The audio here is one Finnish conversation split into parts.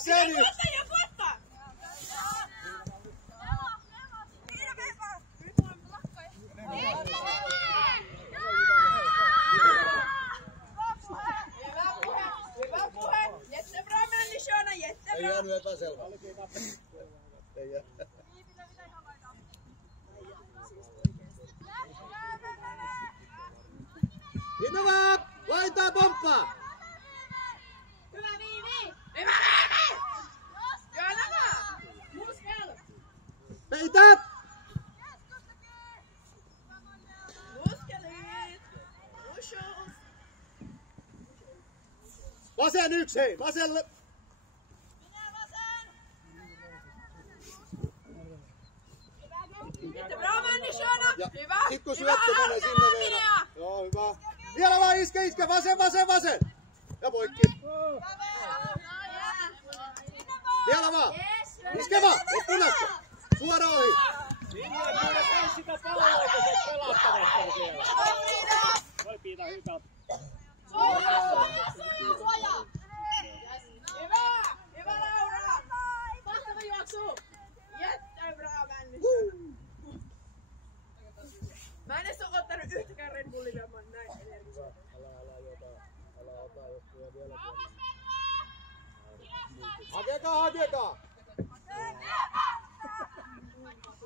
Vasen yksi! Ei jäänyt epäselvä. Ei jää. Innova! Laitaa pomppaa! Hyvä Viivi! Hyvä Viivi! Jönava! Muskel! Peitä! Muskelit! Ushus! Vasen yksi, hei! Vaselle! Ja sit kun syöttö menee sinne Veera. Joo, hyvä. Vielä vaan iske, vasen. Ja poikki. Vielä vaan. Iske vaan, et punasta. Suora ohi. Ei sitä palloa, kun se pelattavasta siellä. Voi Piita hyvä. Suoja! Hyvä Laura! Mahtava juoksu! Jättää Männistönä! Mä en edes oo ottanut yhtäkään Red Bullilla, mä oon näin energistä. Älä ota, jos tulee vielä. Hakekaa!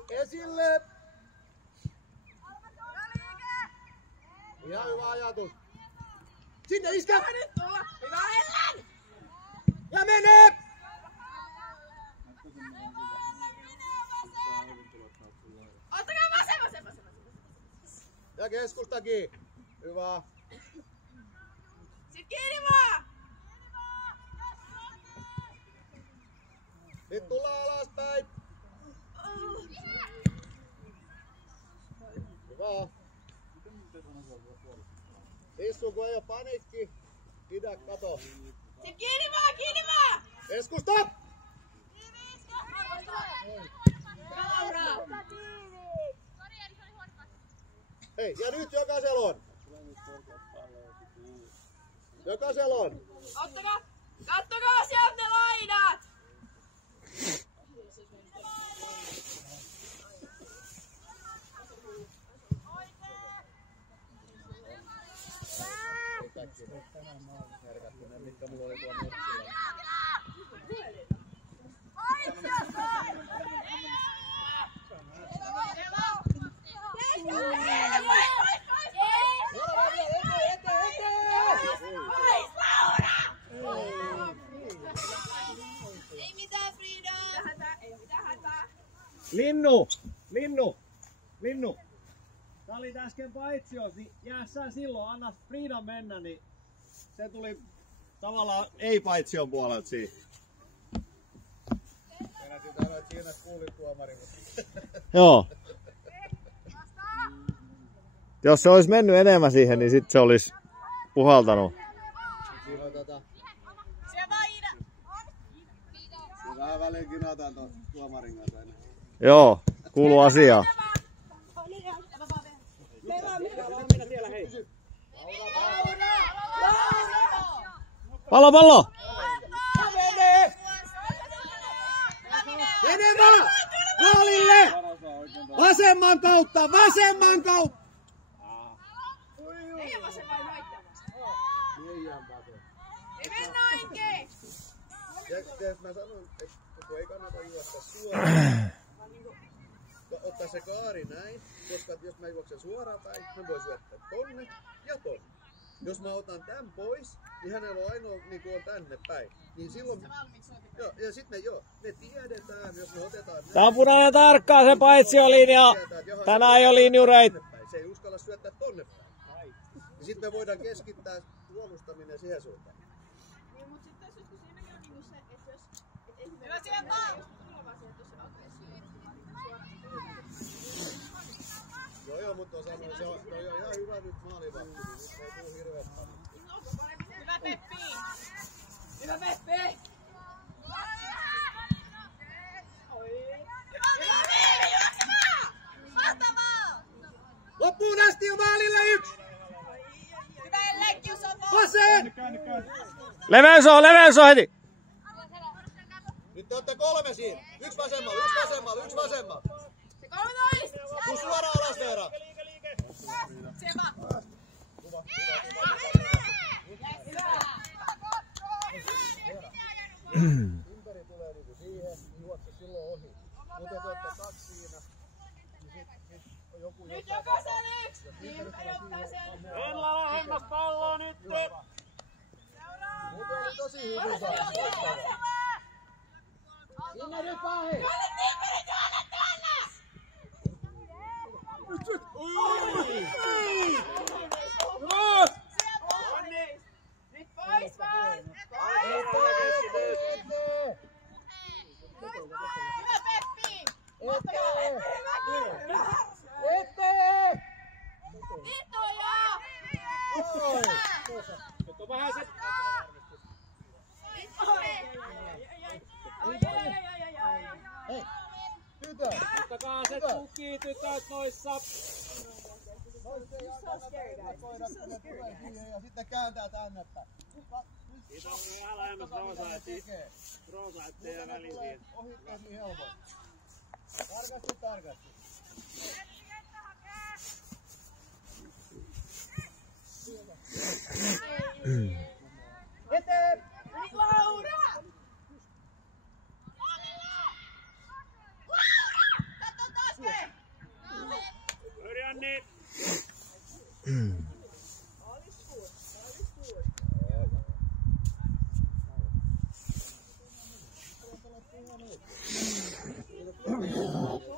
Esille! Ihan hyvä ajatus. Sinne iskä! Hyvä Ellen! Ja menee! Ottakaa vasen! Ja keskustakin. Hyvä. Sit kiinni vaan! Nyt tullaan alaspäin. Hyvä. Issu, kun ei oo panikki. Pidä, kato. Sit kiinni vaan! Keskusta! Hei, ja nyt jokaisella on. Kattokaa sieltä ne laidat! Mitkä mulla oli tuon mutsilla. Ei mitään Frida! Ei mitään hätää! Linnu! Tää oli äsken paitsiossa, niin jää sä silloin, anna Friidan mennä, niin se tuli tavallaan Ei-paitsion puolelta siinä. Meinasin sanoa, että siinä kuulit tuomari, mutta... Joo. Jos se olisi mennyt enemmän siihen, niin sit se olisi puhaltanut. Siinä on Siellä vaan Iida! Siinä vähän väliin kinataan tuon tuomarin kanssa ennen. Joo, kuuluu asiaan. Pallo! Mene vaan! Maalille! Vasemman kautta! Ei ole vasen vai näyttää? Ei mennä oikein! Ja mä sanon, että ei kannata juosta suoraan. Ottaa se kaari näin, koska jos mä juoksen suoraan päin, mä voin syöttää tonne ja tonne. Jos mä otan tän pois, niin hänellä on ainoa niin kuin on tänne päin. Niin silloin... Joo, ja sitten me tiedetään, jos me otetaan... Tää on punainen tarkkaa se paitsiolinja. Tänään ei ole linjureita. Se ei uskalla syöttää tonne päin. Ja sitten me voidaan keskittää puolustaminen siihen suuntaan. Niin, mutta sitten joskus siinäkin on niinku se, että jos... Hyvä siellä vaan! Joo, mutta on sanonut, se on ihan hyvä nyt maalivahti, nyt ei tuu hirveet paljon. Hyvä Peppi! Hyvä Peppi! Mahtavaa! Loppuun asti on maalilla 1! Hyvä Ellekin, jos on Vasen! Leveys on heti! Te ootte 3 siinä. Yksi vasemmalla. Se 13! Tuu suoraan alas, Veera. Seva! Ympäri tulee niinku siihen, juokse silloin ohi. Mutta te ootte 2 siinä, niin sit on joku Nyt jokaisen yksi! Ympäri ottaa sen! Venla lähemmäs palloa nyt! Muuten oli tosi hyvin saa. Sinne nyt pahi! Tuolle Timperi, tuolle! Nyt pois vaan! Hyvä Peppi! Eteen! Vitoja! Nyt on vähän se... Hei! Tytö! Ottakaa se tuki, tytöt noissa! Ja sitten kääntää tänne päin. Siitä on vähän lähemmäs Roosa, ettei jää väliin siihen. Ohittaa niin helposti. Tarkasti. Eteen! Nyt Laura! Katso taas me! Yrjänni!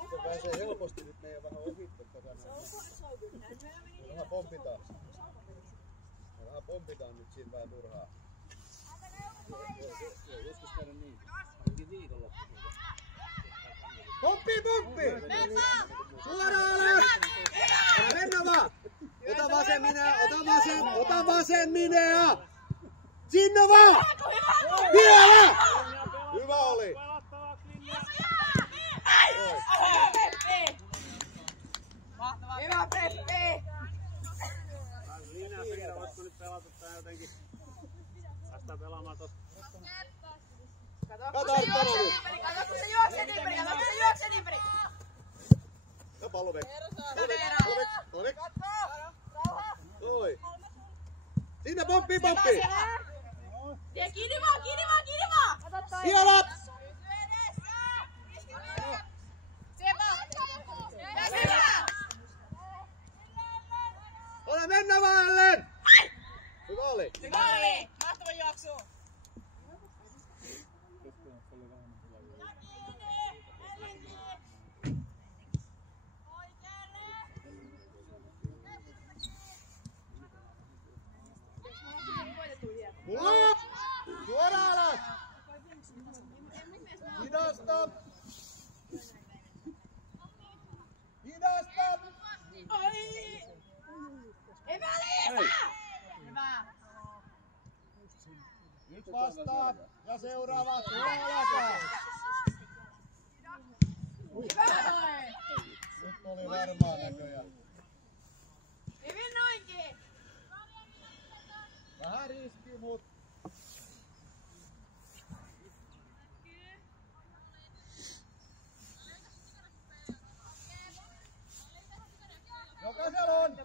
Se pääsee helposti nyt meidän vähän ohittaa tätä. Vähän pompitaan nyt siinä vähän turhaa. Joskus käydä niin. Ainakin viikonloppuun. Pomppi! Suoraan alas! Mennä vaan! Ota vasen Minea! Sinne vaan! Vielä! Hyvä oli! Hyvä Peppi! Linja Fiira, voitko nyt pelata tää jotenkin? Päästään pelaamaan tosta. Kato kun se juoksee Timperi! Ja pallo vek. Toi. Sinne pomppi! Tie kiinni vaan! Siellä! Ole mennä vaan Ellen! Hyvä oli! Mahtava juoksu! Mulla! Suoraan alas! Hidasta! Oi! Hyvä Liisa! Hyvä! Nyt vastaan ja seuraava suoraan! Hyvä! Nyt oli varmaa näköjään. Hyvin noinkin! Vähän riski, mut... Jokaisella on!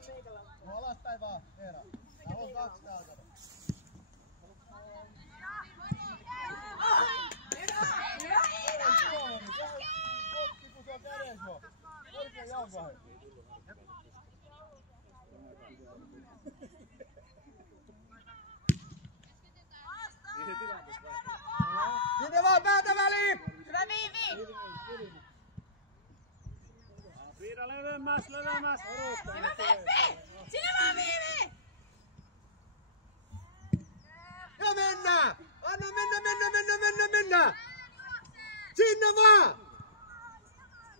No alaspäin vaan, Veera. Täällä on 2 täältä. Kokki, kun se on kädessä jo. Oikein jalkoihin. Sinne vaan päätä väliin! Hyvä Viivi! Fiira leveämmäs! Hyvä Peppi! Sinne vaan Viivi! Ja mennään! Anna mennä! Sinne vaan!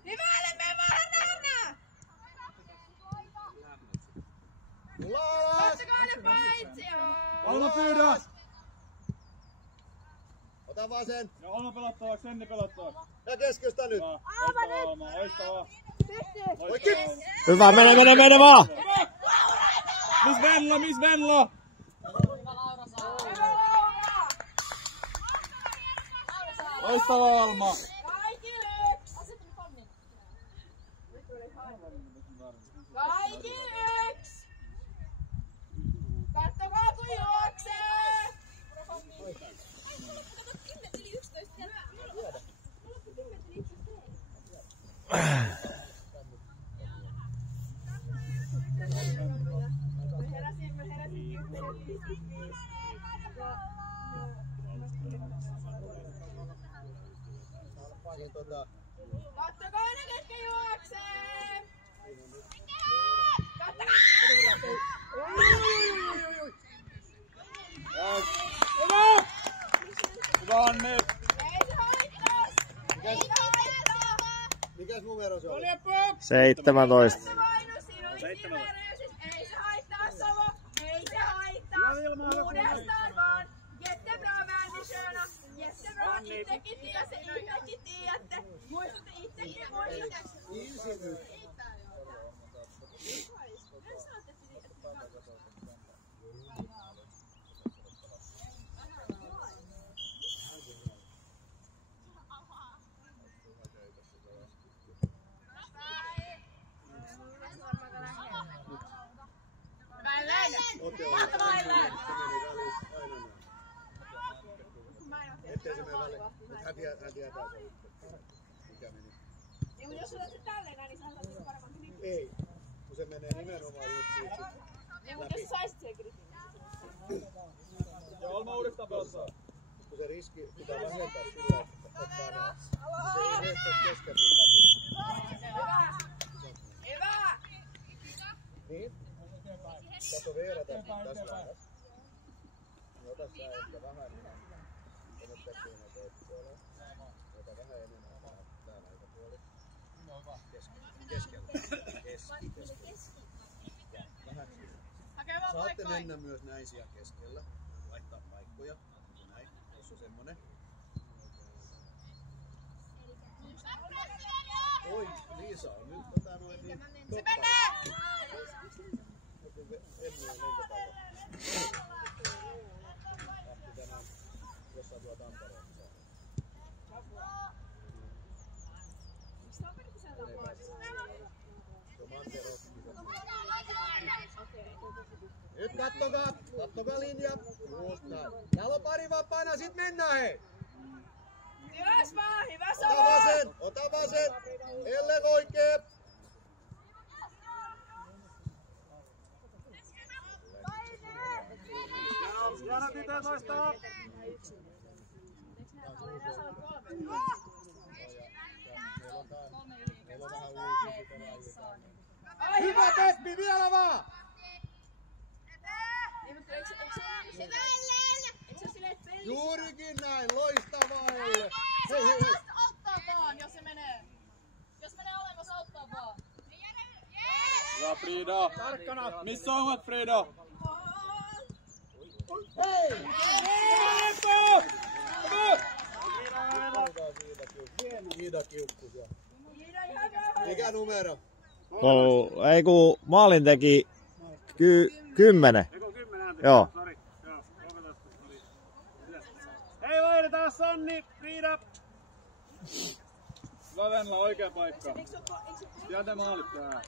Hyvä, mene vaan nähdä! Tulla alas! Katsokaa ne paitsi! Alma pyydä! Ota vasen! Ja Alma pelattavaksi, Enni pelattavaksi. Ja keskestä nyt! Loistavaa! Oikein! Hyvä, mene vaan! Miss Venlo! Hyvä Laura! Loistavaa Alma! Kaikki yks! Kaikki yks! Kattokaa kun juoksee! Mä heräsin 10:55. Kattokaa ne ketkä juoksee! Kattokaa! Hyvä Anni! Ei se haittais! Ei se haittaa! Mikäs numero se oli? 17. Ei se haittaa Savo! Ei se haittaa! Uudestaan vaan! Jättebra värnisköna! Jättebra! Itsekin tiedätte! Muistutte itsekin muistutte! Easy nyt. Ettei se mene väliin. Hän tietää sen. Mikä meni. Ei, mutta jos sulla on se tälleen näin, niin sä saat sen paremman gripin. Ei. Kun se menee nimenomaan just siitä. Ei, mutta jos sä saisit sen gripin. Ja Alma uudestaan pelottaa. Kun se riski pitää vähentää sillä, että ottaa näin. Se ei heistä kesken sun läpi. Hyvä! Hyvä! Niin? Kato Veera tässä laidassa. Niin ota sä ehkä vähän enemmän. Ota tekee näitä puolella. Ota vähän enemmän tää näitä puoli. Keskellä. Vähän siinä. Saatte mennä myös näin siellä keskellä. Vaihtaa paikkoja. Näin, jos on semmonen. Oi, Liisa on nyt noin niin. Se menee! Emmi on lentopallo. Lähti tänään jossain tuolla Tampereella. Nyt kattokaa linja. Just näin. Täällä on pari vapaana, sit mennään hei. Ylös vaan, hyvä Savo! Ota vasen. Ellen oikee. Jana tytö toistaa! Hyvä Tespi, vielä vaan! Juurikin näin, loistavaa Elle! Hei hei hei! Auttaa vaan, jos se menee. Jos menee olemassa, auttaa vaan. Hyvä Frida! Tarkkana! Missä omat Frida? Hei! Iida kiukku siellä. Mikä numero? Ei kun maalin teki 10. Joo. Hei vaihdetaan Sanni, Frida! Hyvä Venla, oikea paikka. Sieltä maalit tää.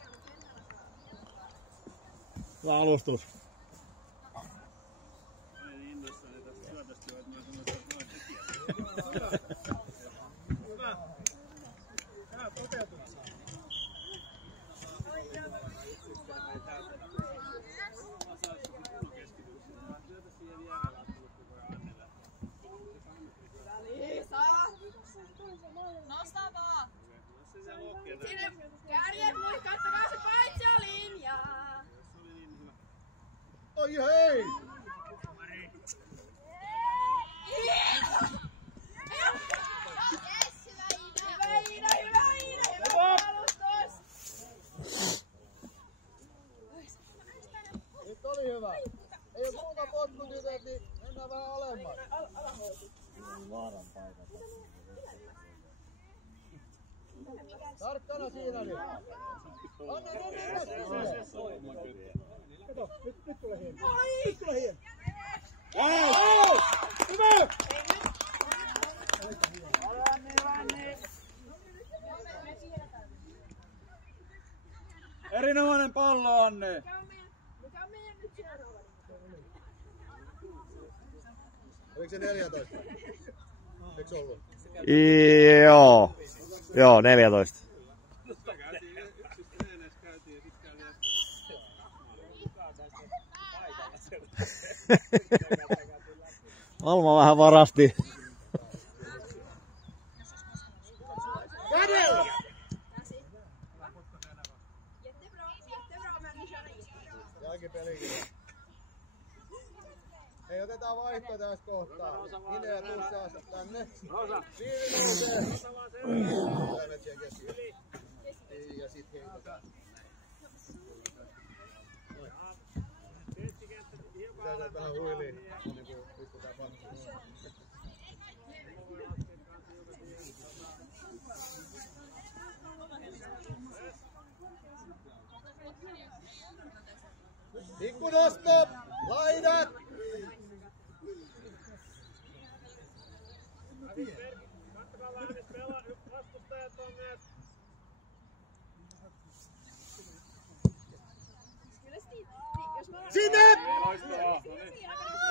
Hyvä alustus. Ei innoissani tästä syötästä, että mä sanoin, että noin tekijä. Hyvä. Hyvä toteutunut. Liisa! Nosta vaan! Sinne kärjet muut, kattokaa se paitsiolinjaa! Oi hei! Hyvä Iida, hyvä alustus! Nyt oli hyvä. Ei oo muuta potkutytöt, niin mennään vähän alemmalle. Vaaran paikat. Tarkkana siinä nyt. Anna mennä sinne. Kato, nyt tulee hieno. Nyt tulee hieno. Hyvä! pallo, Anne! Mikä on meidän nyt seuraava? Oliko se 14? Eikö se ollut? Joo, 14. Alma vähän varasti. Jälkipelikin. Hei, otetaan vaihto tässä kohtaa. Inea, tuu sä tänne. Viivi nousee. Tänne siihen keskelle. Ja sit heitetään. Sä saat vähän huiliin. Niin kuin pistetään paksuun. Pikkunosto! Laidat! Katsokaa vähän nyt vastustajat tonne. Sinne! Loistavaa.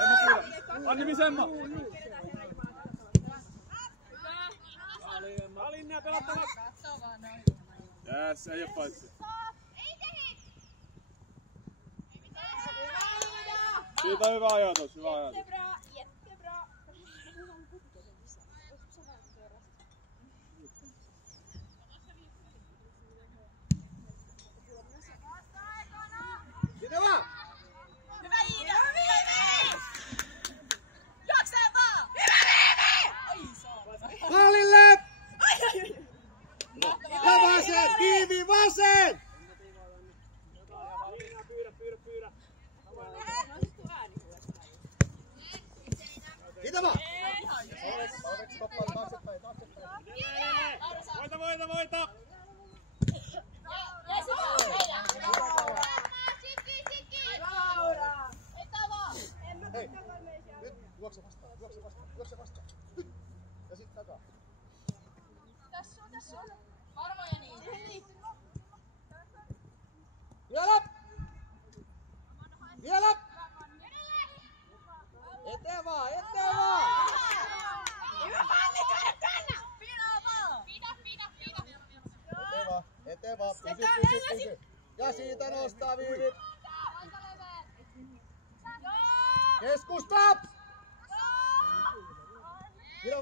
Emma pyydä. Anni Misemma. Alinna pelattavat. Jääs, ei oo paitsi. Siitä on hyvä ajatus, hyvä ajatus. Jättebra. Sinne vaan! Hyvä Iida! Jaksee vaan! Hyvä! Hallille! Ja vasen! Kiinni vasen! Pyydä. Itä vaan! Onneksi toppaan taaksepäin. Voita! Hei, nyt juokse vastaan. Nyt. Ja sit takaa. Tässä on. Varmoja niin. Vielä! Eteen vaan! Hyvä Fanni, kannä! Pinaa vaan! Eteen vaan! Pysy. Ja siitä nostaa Viivi. Keskusta! Hei,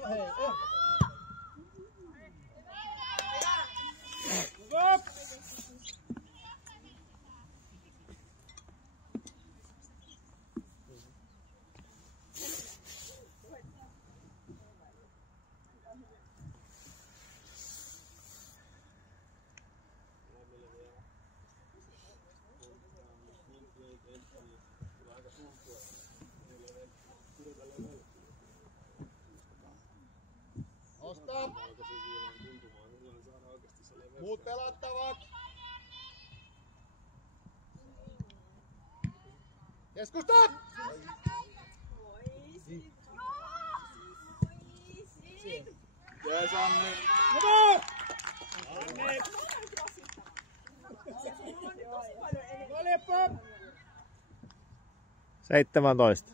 Nosta! Muut pelattavat! Keskusta! Jees, Anni. Anni! 17.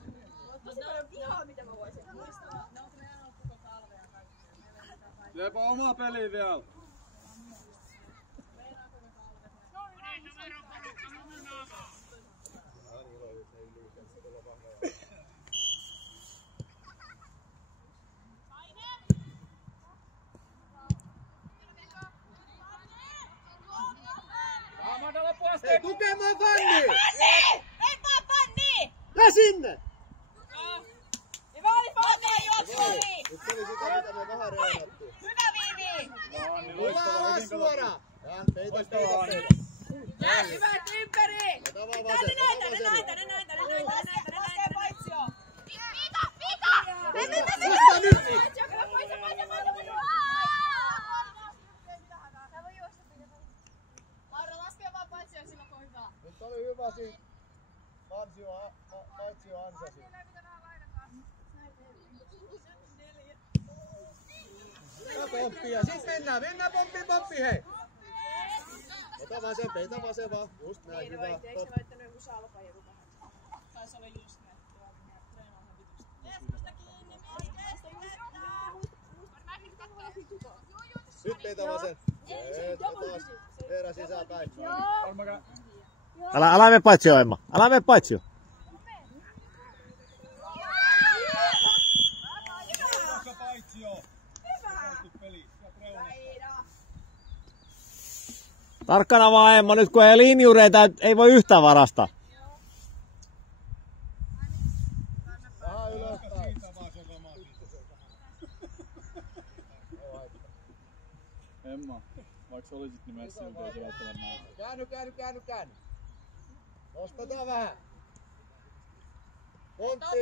Teepä oma peli vielä. Hei, tukemaan Fanni! Ei vaan Fanni! Ja sinne! Hyvä oli Fanni, juoksuli! Nyt tuli sitä, mitä me vähän reenattiin. Hyvä Viivi! Hyvä alas suora! Ja peitä. Ja hyvä Timperi! Ota vaan Tänne näin! Laskee paitsio! Pika! Musta nyt! Laura, laskee vaan paitsio silloin kun on hyvä. Nyt oli hyvä siinä. Paitsio ansasi. Ja pomppia. Sit mennään pompi hei! Peitä vasen vaan. Just näin, Niin, hyvä. eikö ne laittanut joku salpa joku tähän? Taisi olla just näin. Keskusta kiinni, mies keskittää! Nyt peitä vasen. Ja taas Eera sisäänpäin. Älä mene paitsio, Emma. Älä mene paitsio. Tarkkana vaan, Emma, nyt kun ei linjureita, ei voi yhtään varastaa. Aha, ylöspäin. Emma, vaikka olisit nimessä, silti ei se välttämättä näe. Käänny. Nostetaan vähän. Montti,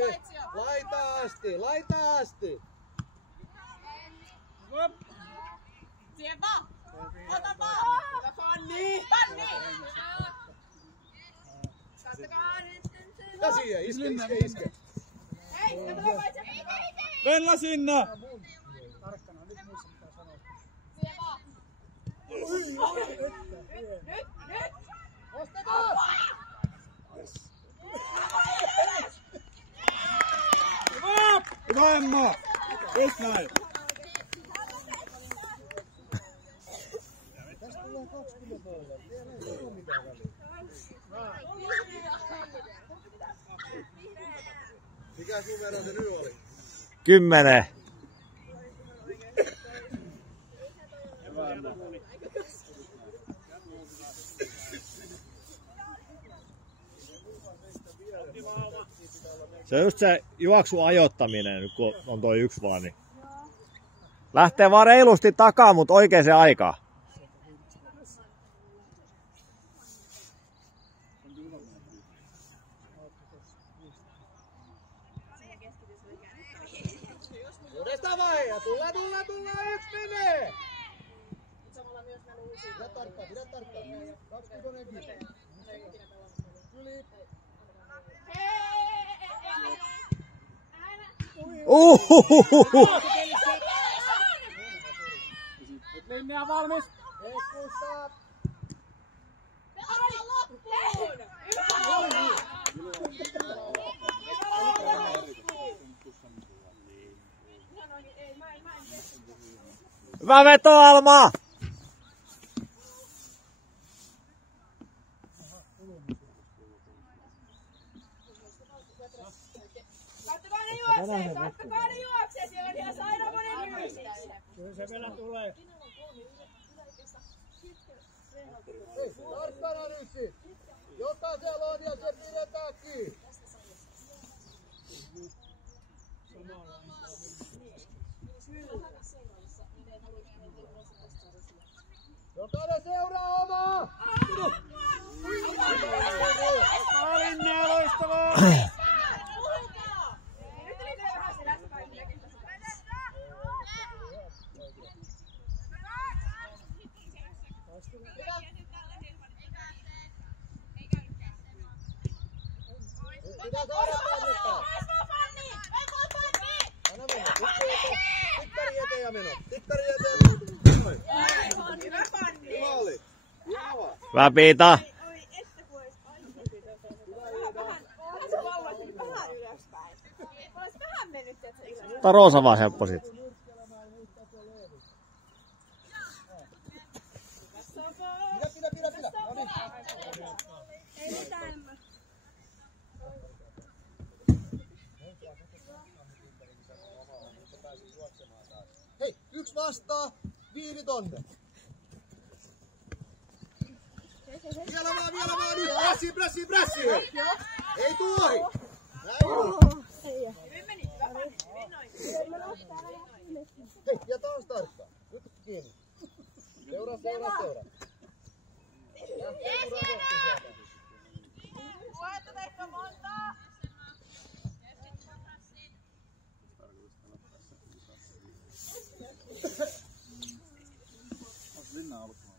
laita asti. Siihen vaan! Ota vaan! Panni! Katsokaa nyt! Ja siihen, iske. Hei, katsotaan paitsi! Vella sinne! Tarkkana, nyt muista mitä sanoa. Siihen vaan! Nyt! Nostetaan! Hyvä Emma! Just näin! Tästä tulee 20 vuotta. Vielä ei ole mitään väliä. Mikäs numero se nyt oli? 10. Se on just se juoksun ajoittaminen, nyt kun on toi yksi vaan. Niin. Lähtee vaan reilusti takaa, mutta oikeaan aikaan. Uudestaan vai? Ja tulla, yksi menee! Pidä tarkkaan. 20 kiinni. Yli. Linja valmis. Keskusta. Hyvä veto, Alma! Kattokaa ne juoksee, siellä on ihan sairaanmoinen nyysi. Kyllä se vielä tulee. Hei, tarkkana nyt! Jokaisella on ja se pidetään kiinni. Jokainen seuraa omaa! Alinne, loistavaa! Pitää saada kannattaa. Anna mennä. Tikkari eteen ja meno. Noin. Hyvä panni. Hyvä oli. Hyvä. Hyvä Piita. Oi, että kun ois vähän ylöspäin. Ois vähän mennyt, että se ylöspäin. Tää Roosa vaan helppo sit. Pidä. No niin. Ei mitään, Emma. Hei, yksi vastaa, Viivi tonne. Vielä vaan nyt. Pressi. Ei tuohi. Näin. Hyvin meni, hyvä panni. Hyvin noin. Hei, ja taas tarkkaan. Nyt kiinni. Seuraa. Puhetta teikö montaa? Onko Linna alkuun?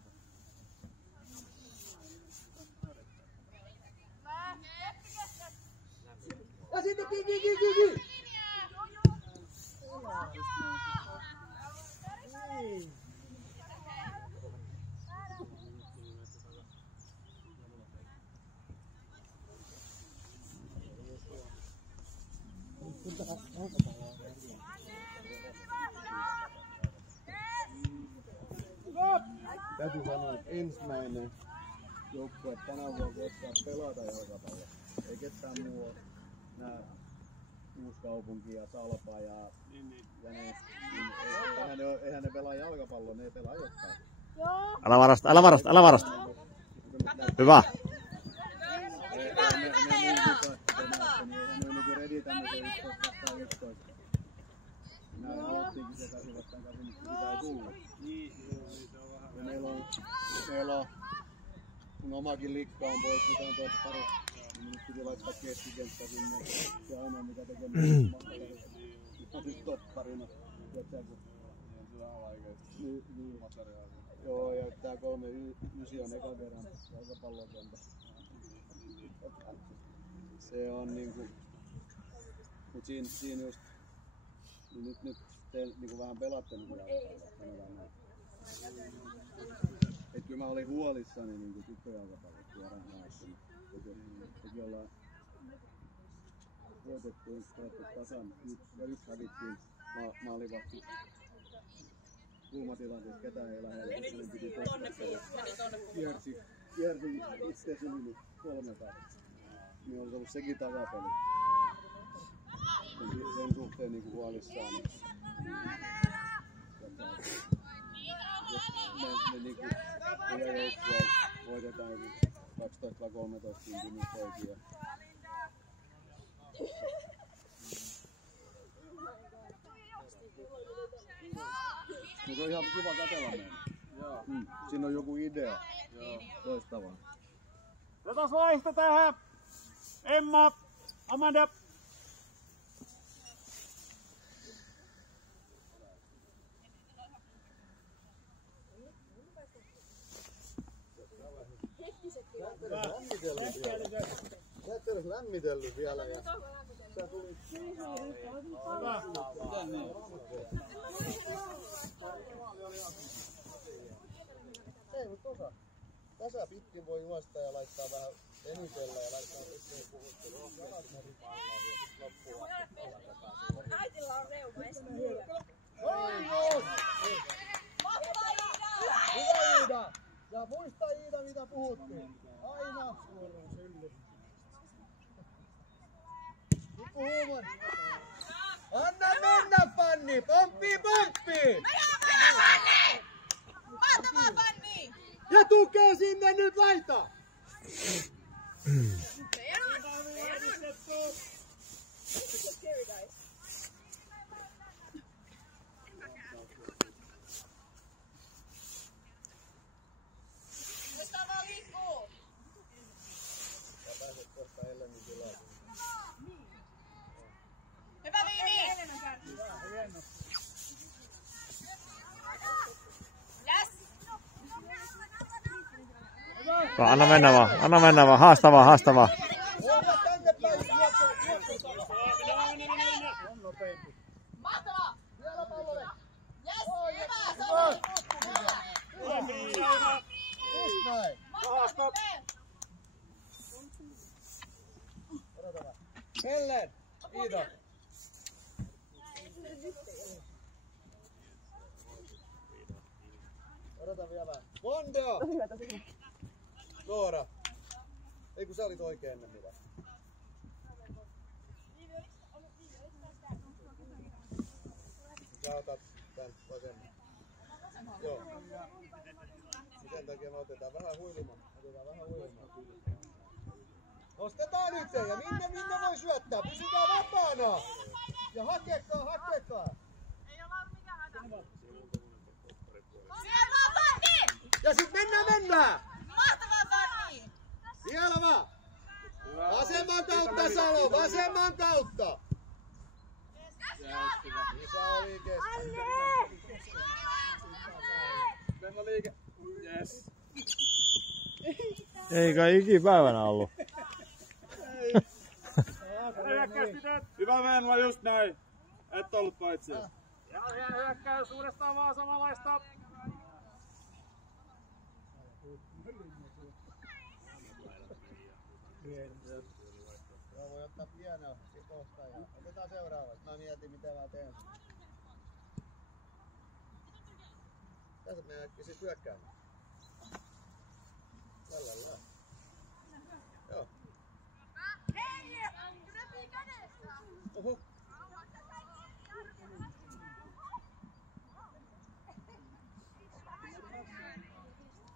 Ja sitten kiinni. Täytyy sanoa, että ensimmäinen joukkue tänä vuonna koskaan pelata jalkapalloa. Ei ketään muu nää Uuskaupunki ja Salpa ja ne, eihän ne pelaa jalkapalloa, ne pelaa jotain. Älä varasta. Hyvä. Nää haluttiinkin se käsivät tämän kanssa, mitä ei tullut. Ja meillä on mun omakin likka on pois, mitä on tuossa pari. Nyt piti laittaa keskikenttä sinne. Se ainoa mikä tekee on siis topparina. Niin. Joo, ja tää 3-9 on eka kerran jalkapallokenttä. Se on niinku... Mut siinä just... Niin nyt te niinku vähän pelatte niinku jalkapalloa. Et kyllä mä olin huolissani niinku tyttöjalkapallosta suoraan sanottuna. Sekin ollaan voitettu tasan ja yksi hävittiin maalivahti kulmatilanteessa, ketään ei lähellä. Hänen piti kiersi itseäsi yli 3 päivää. Niin olisi ollut sekin takapeli. Sen suhteen niinku huolissaan. Me niinku meidän joukkueella voitetaan 12 vai 13 syntynyt poikia. Se on ihan kiva katsella meidän. Siinä on joku idea. Loistavaa. Otas vaihto tähän! Emma! Amanda! Sä et edes lämmitellyt vielä ja sä tulit. Ei, mutta tässä pitkin voi juosta ja laittaa vähän venytellä ja laittaa yhteen puhuttelua. Äitillä on reuma, ei sitä Hyvä Iida! Ja muista Iida mitä puhuttiin. Aina Huuman. Anna mennä Fanni! Pomppi! Mennään Fanni! Mahtavaa Fanni! Ja tukee sinne nyt laita! Hyvä Viivi! Yes! Anna mennä vaan. Haastavaa. Mahtavaa! Yes! Hyvä! Mahtavaa! Hellen! Iida! Odota vielä vähän. Mondo! Noora! Ei kun sä olit oikein ennen mitä. Sä otat tän vasemman. Joo. Sen takia me otetaan vähän huilumaan. Nostetaan nyt ja minne voi syöttää? Pysykää vapaana! Ja hakekaa! Ei ole ollut mikään hätä. Siellä vaan Fanni! Ja sit mennään! Mahtavaa Fanni! Siellä vaan! Vasemman kautta Salo, vasemman kautta! Isä oli keskellä. Mennä liike. Yes. Ei kai ikipäivänä ollut. Hyvä Venla, just näin. Et ollut paitsi. Ja hyökkäys uudestaan vaan samanlaista. Voi ottaa pienoa kohta ja otetaan seuraavaksi. Mä mietin mitä mä teen. Tässä me äkkiä sit hyökkäämään. Tällä lailla. Joo. Oho.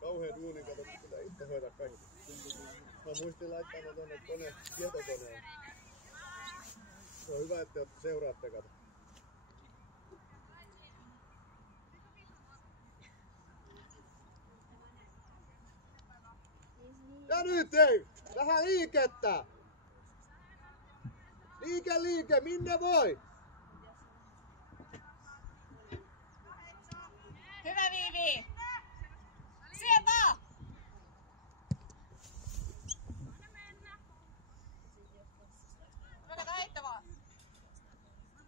Kauhea duuni, kato, kun pitää itse hoitaa kaikki. Mä muistin laittaa ne tonne tietokoneen. Se on hyvä, että te seuraatte, kato. Ja nyt hei! Vähän liikettä! Liike, minne voi? Hyvä Viivi! Sieltä! Mä heittää vaan.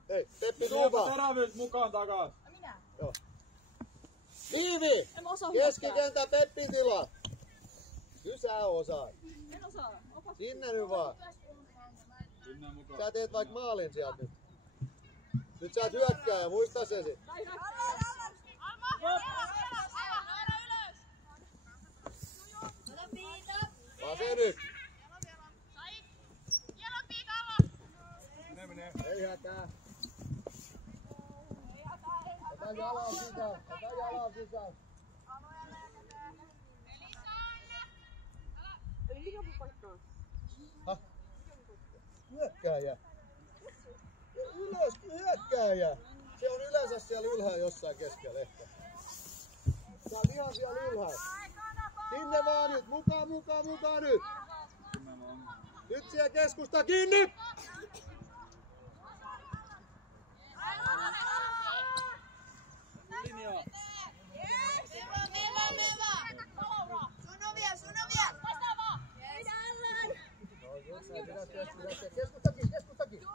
Hei, Peppi Tuupa! Terävyys mukaan takas. Minä? Joo. Viivi! En mä osaa Keskikenttä Peppin tila! Kyllä sä osaat. En osaa. Sinne nyt vaan. Sä teet vaikka maalin sieltä nyt. Nyt sä oot hyökkääjä, muista se sit. Pase nyt. Ei hätää. Ota jalan sisään. Hyökkääjä. Ylös, hyökkääjä. Se on yleensä siellä ylhäällä jossain keskellä ehkä. Sä oot ihan siellä ylhäällä. Sinne vaan nyt, mukaan nyt. Nyt siellä keskusta kiinni. Keskustakin.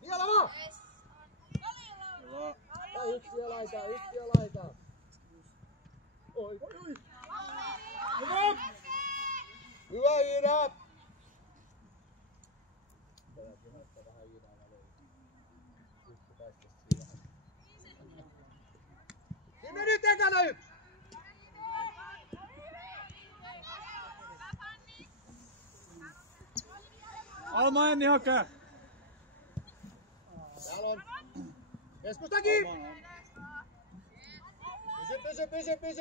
Vielä vaan. Ja yksiä laitaa. Oi. Hyvä Iida. Sinne nyt ekana yksi. Alma Enni hakee. Täällä on. Keskustakin.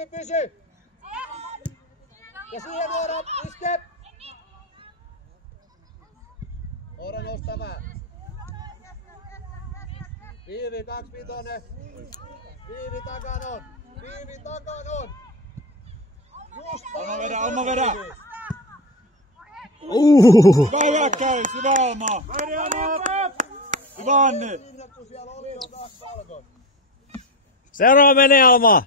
Pysy. Ja siihen Noora, iske. Noora nostaa vähän. Viivi 25. Viivi takan on. Just Alma vedä. Hyvä hyökkäys, hyvä Alma. Hyvä Anni. Seuraava menee Alma.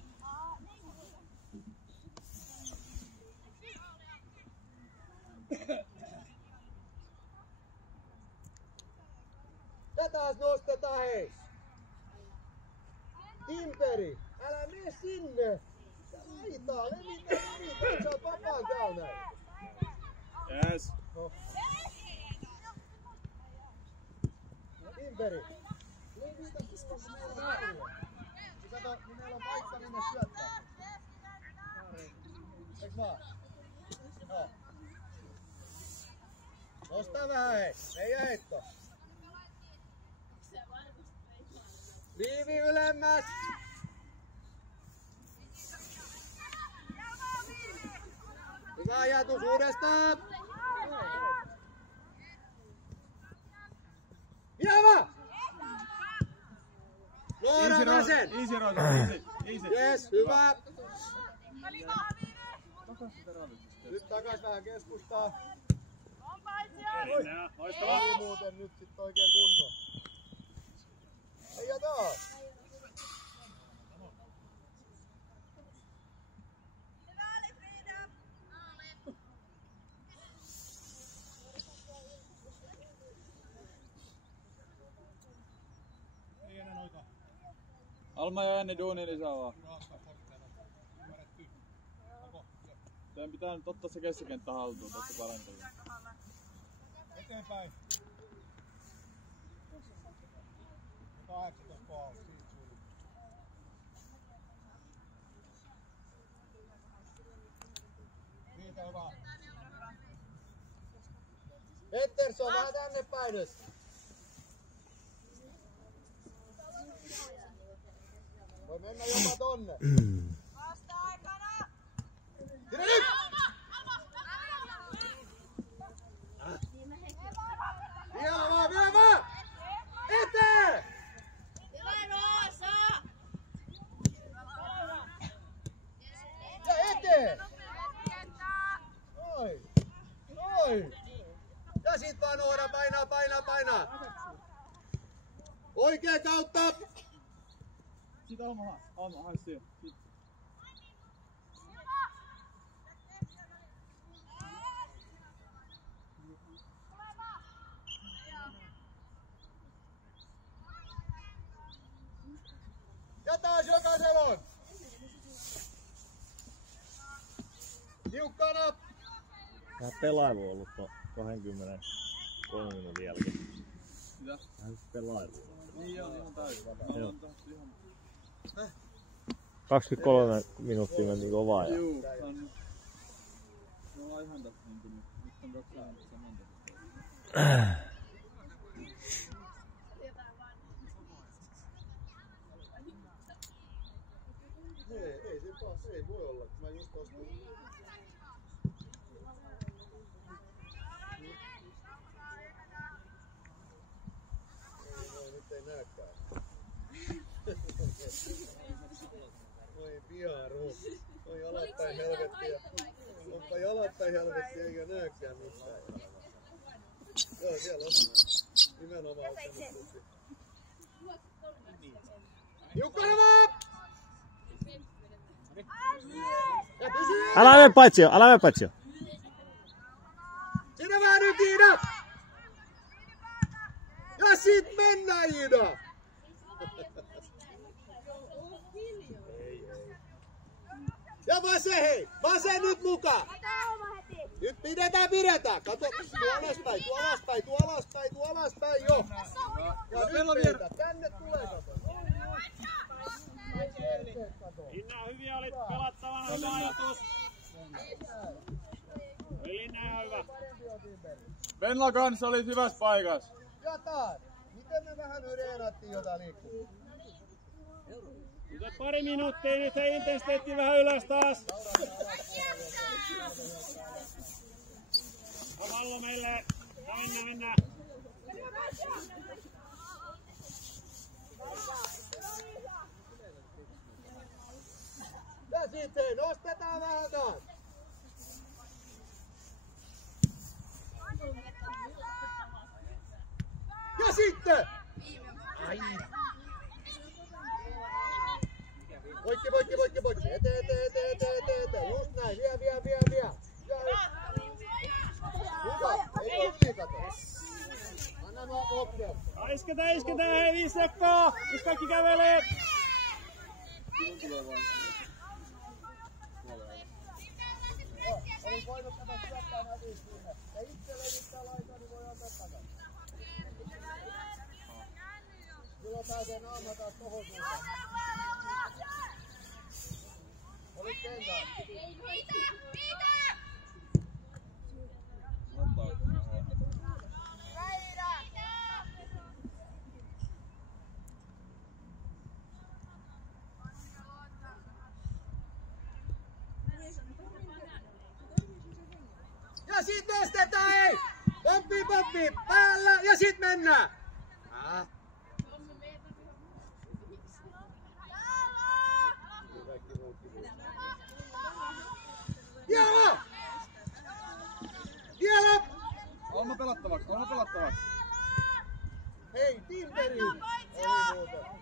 Ja taas nostetaan hei. Timperi, älä mene sinne. Sä laitaa, levitä. Sä oot vapaan käynä. Yes. No. Timperi. Levitä kun meillä on alue. Kato, niin meillä on paikka minne syöttää. Eiks vaan? Joo. Nosta vähän hei. Ei heitto. Viivi ylemmäs! Hyvä ajatus uudestaan! Java! Noora vasen! Easy. Yes, hyvä! Nyt takas vähän keskustaa. Ei muuten nyt sit oikein kunnon. Ja taas. Alma ja Enni duuni lisää vaan. Teidän pitää nyt ottaa se keskikenttä haltuun, totta parantaa. Eteenpäin. 18 kohdalla, siitä suuri. Pettersson, vähän tänne päin nyt. Voi mennä jopa tonne. Vasta-aikana! Sinä nyt! Vielä vaan! Eteen! Ja eteen! Oi! Ja sit vaan Noora, painaa! Oikea kautta! Sit Alma haisee. Ja taas jokaisella on! Tiukkana! Vähän pelailu on ollut 20 minuutin jälkeen. Mitä? Vähän pelailu. Niin on ihan täysin. Joo. 23 minuuttia mentiin kovaa ja... Juu, me ollaan ihan tässä niin kuin nyt on 2 minuuttia monta. Ei voi olla, kun mä just ostin. Nyt ei näekään. Oi piaru. Oi alaspäin helvettiä. Onpa jalatpäin helvettiä eikä näekään mitään. Joo, siellä on. Nimenomaan ottanut tuki. Jukkarava! Älä mene paitsio! Sinä vähän nyt, Iida! Ja sit mennään, Iida! Ja vasen nyt mukaan! Nyt pidetään! Kato, tuo alaspäin, jo! Ja nyt pidetään, tänne tulee, kato! Linna, hyviä olit pelattavana, hyvä ajatus. Linna ihan hyvä. Venla kanssa oli hyvässä paikassa. Ja taas! Miten me vähän yreenattiin jotain liikkuu? Nyt pari minuuttia, nyt se intensiteetti vähän ylös taas. Pallo meille. Mennään. Ja sitten nostetaan vähän taas. Ja sitten! Poikki. Eteen. Just näin. Vie. Hyvä. Ei liikata. Anna mua oppia. Isketään, hei 5 sekkaa. Jos kaikki kävelee. Olin voinut tätä syöttää näkyy sinne. Ja itse levittää laitaa, niin voi antaa takaisin. Silloin pääsee naama taas tohon suuntaan. Olit kentään. Ja sit nostetaan, ei! Poppi, päällä ja sit mennään! Vielä! Alma pelattavaksi. Hei, Timperi! Oli muuta.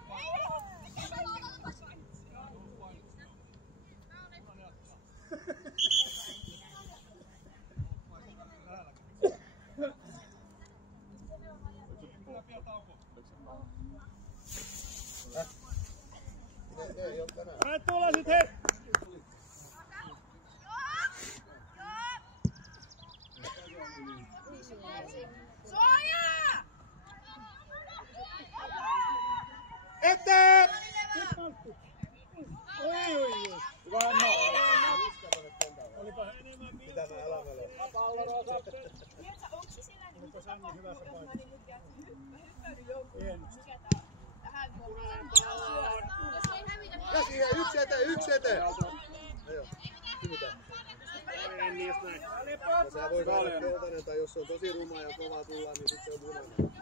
Ei oo tänään. Hän tulee sit hei. Eteen! Oi. Hyvä Anna. Olipa enemmän hyvä se paikka. Ja siihen yksi eteen. Joo, kyvytään. Ja sä voi saada keltainen, tai jos se on tosi ruma ja kova tulla, niin sit se on punainen.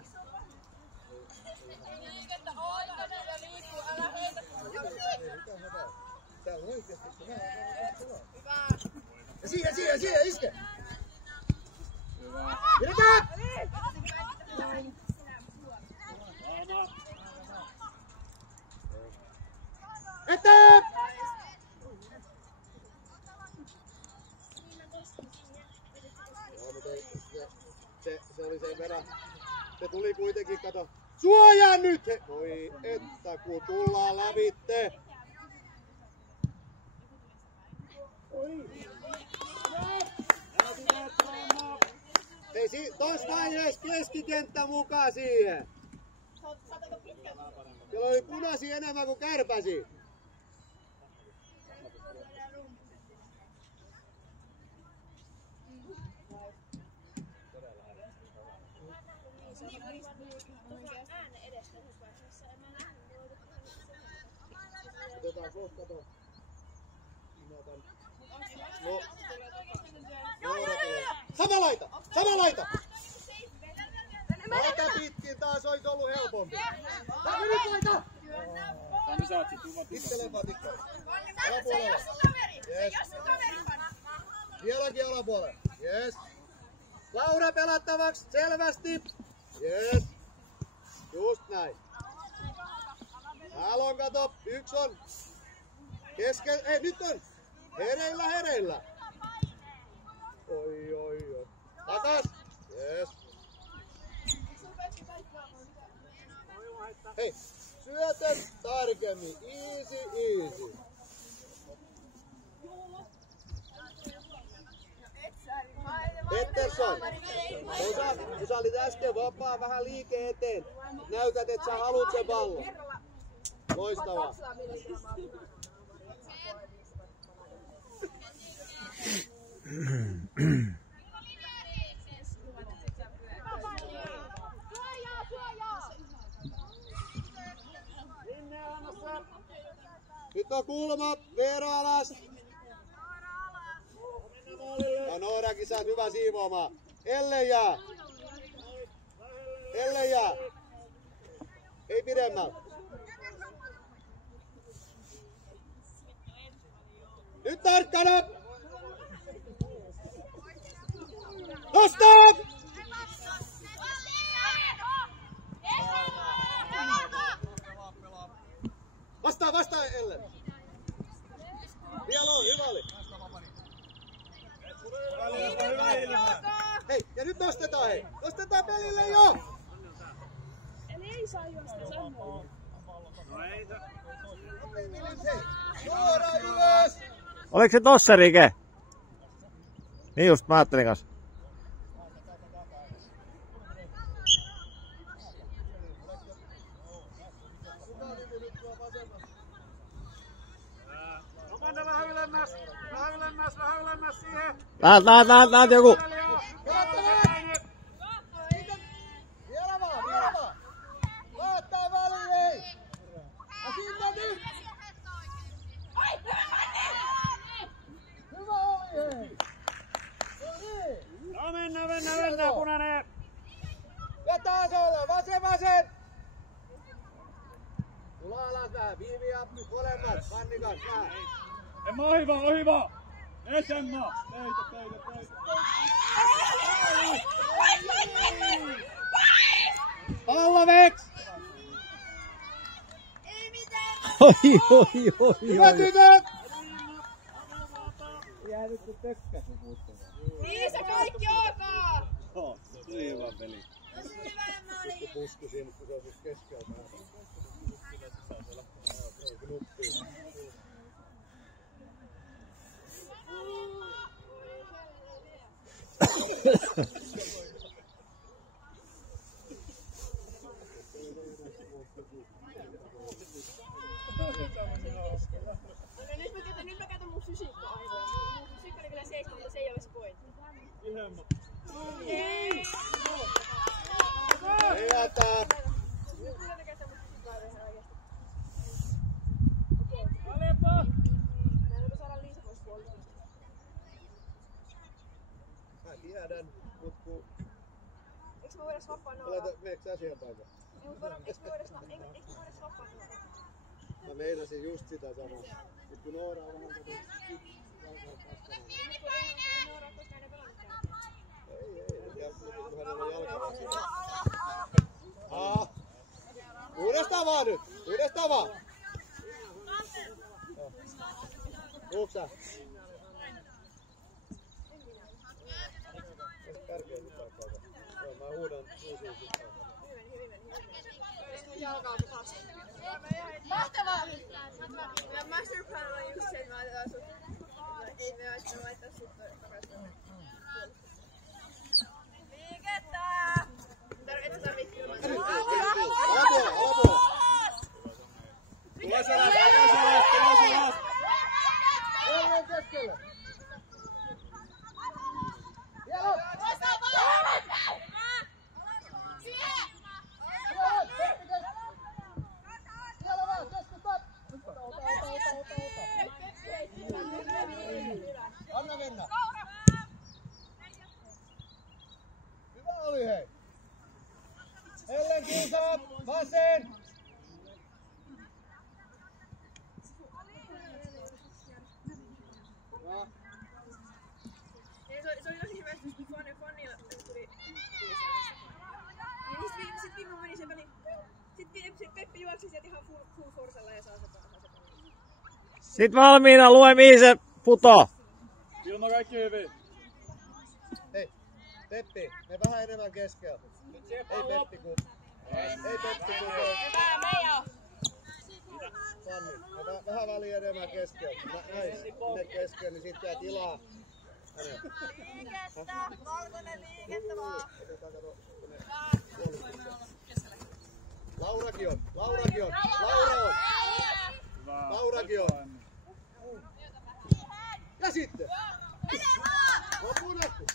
Liikettä oikainen ja liikkuu, älä heitä. Tää on oikeesti se hyvä. Hyvä. Ja siihen, iske! Pidetään! Eteen! Joo, mutta se oli sen verran. Se tuli kuitenkin, kato. Suojaa nyt! Voi että kun tullaan lävitte. Hei, tois vaiheessa keskikenttä mukaan siihen. Siellä oli punaisia enemmän kuin kärpäsi. Otetaan suos, kato. No. Sama laita! Laita pitkin, taas olisi ollut helpompi. Nyt laita! Sami saat sit tuvat Pittelee patikkaa. Se ei oo sun kaveri! Se ei oo sun kaveri! Vieläkin alapuolelle. Yes. Laura pelattavaksi selvästi. Yes. Just näin. Täällä on, kato, yksi on. Ei, nyt on. Hereillä. Oi. Takas. Yes. Hei, syötä tarkemmin. Easy. Pettersson, kun sä olit äsken vapaa vähän liike eteen, näytät, että sä haluut sen pallon. Loistavaa. Nyt on kulma, Veero alas. Ja Noorakin saat hyvä siivoamaan. Ellei jää. Ei pidemmällä. Nyt tarkkana. Nosta! Vastaa Ellen. Vielä on, hyvä oli. Hei, ja nyt nostetaan, hei. Nostetaan pelille jo. Eli ei saa juosta sanoa. No ei se. Suora ylös. Oliko se tossa, Rike? Niin just, mä ajattelin kanssa. Vähän ylemmäs siihen. Lähet joku. Vielä vaan. Laittaa väliin, hei. Ja sinne nyt. Hyvä oli, hei. No mennään, punainen. Ja taas olla, vasen. Tulla alas vähän, Viivi ja molemmat, Vannikas, vähän. Emma ohiva. Esemma. Töitä. Pallaveks! Ei mitään! Oi. Hyvä tytöt! Jäänyt kun tökkäsi puuttumaan. Niin se kaikki alkaa! Joo, tuli hyvä peli. Tosi hyvä maali! Pusku siinä, kun se on siis keskeltä. Ei knuppiin. Nyt mä käytän mun fysiikka-aivoja. Mun fysiikka oli kyllä 7, mutta se ei ole se pointti. Ihan. Yes! Meneekö sä siihen paikalle? Eikö me edes loppaa? Mä meinasin just sitä samaa. Mut kun Noora on vähän Uudestaan vaan nyt! Uudestaan vaan! Tuuks sä? Kärkeä nyt paikkaa. Joo, mä huudan uusiin sitten. Mahtavaa! Ja Masterplan on just sen, mä ajatellaan sut. Ei me ajatella laittaa sut takaisin. Liikettä! Et tarvitse ilman. Apua! Tulos alas! Jälleen keskelle! Anna mennä! Hyvä oli hei! Ellen kiusaa! Vasen! Se oli tosi hyvä, kun Fonnilla tuli Kuusalassa. Ja sit Vimmo meni sen väliin. Sit Peppi juoksi sieltä ihan full forsalla ja saa se pallon. Sit valmiina, lue mihin se putoo. Ilma kaikki hyvin. Hei, Peppi, me vähän enemmän keskeltä. Ei Peppi kun... Hyvä, Meija! Fanni, me vähän väliin enemmän keskeltä. Näin, sinne keskelle, niin sit jää tilaa. Liikettä! Valkoinen liikettä vaan! Laurakin on! Laura on! Laurakin on! Ja sitten! Loppuun asti!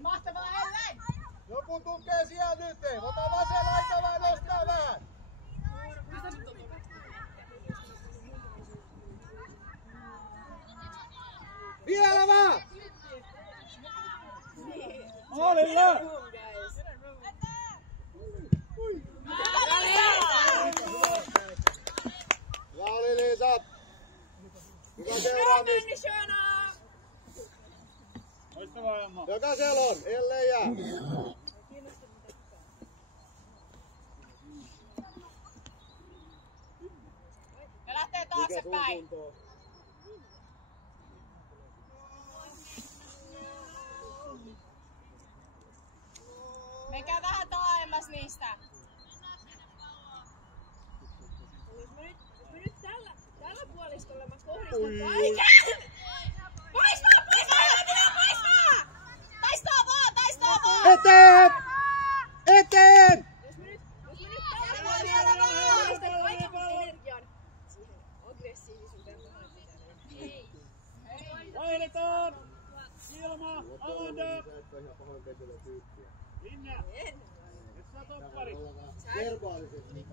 Mahtavaa, Ellen! Joku tukee siellä nyt! Ota vasen laita vähän, nostaa vähän! Vielä vaan! Maalilla! Hyvä oli Liisa! Hyvä seuraamista! Loistavaa Emma! Jokaisella on, ellei jää! Ja lähtee taaksepäin! Menkää vähän taaemmas niistä. Jos mä nyt tällä puoliskolla mä kohdistan kaiken! Paistaa! Taistaa vaan! Eteen! Jos mä nyt tällä puoliskolla kohdistan kaiken mun energian siihen aggressiivisuuteen. Painetaan! Ilma! Amanda! Sä et ole ihan pahoinpitelyä tyyppiä. Linja! Et sä toppari! Verbaalisesti.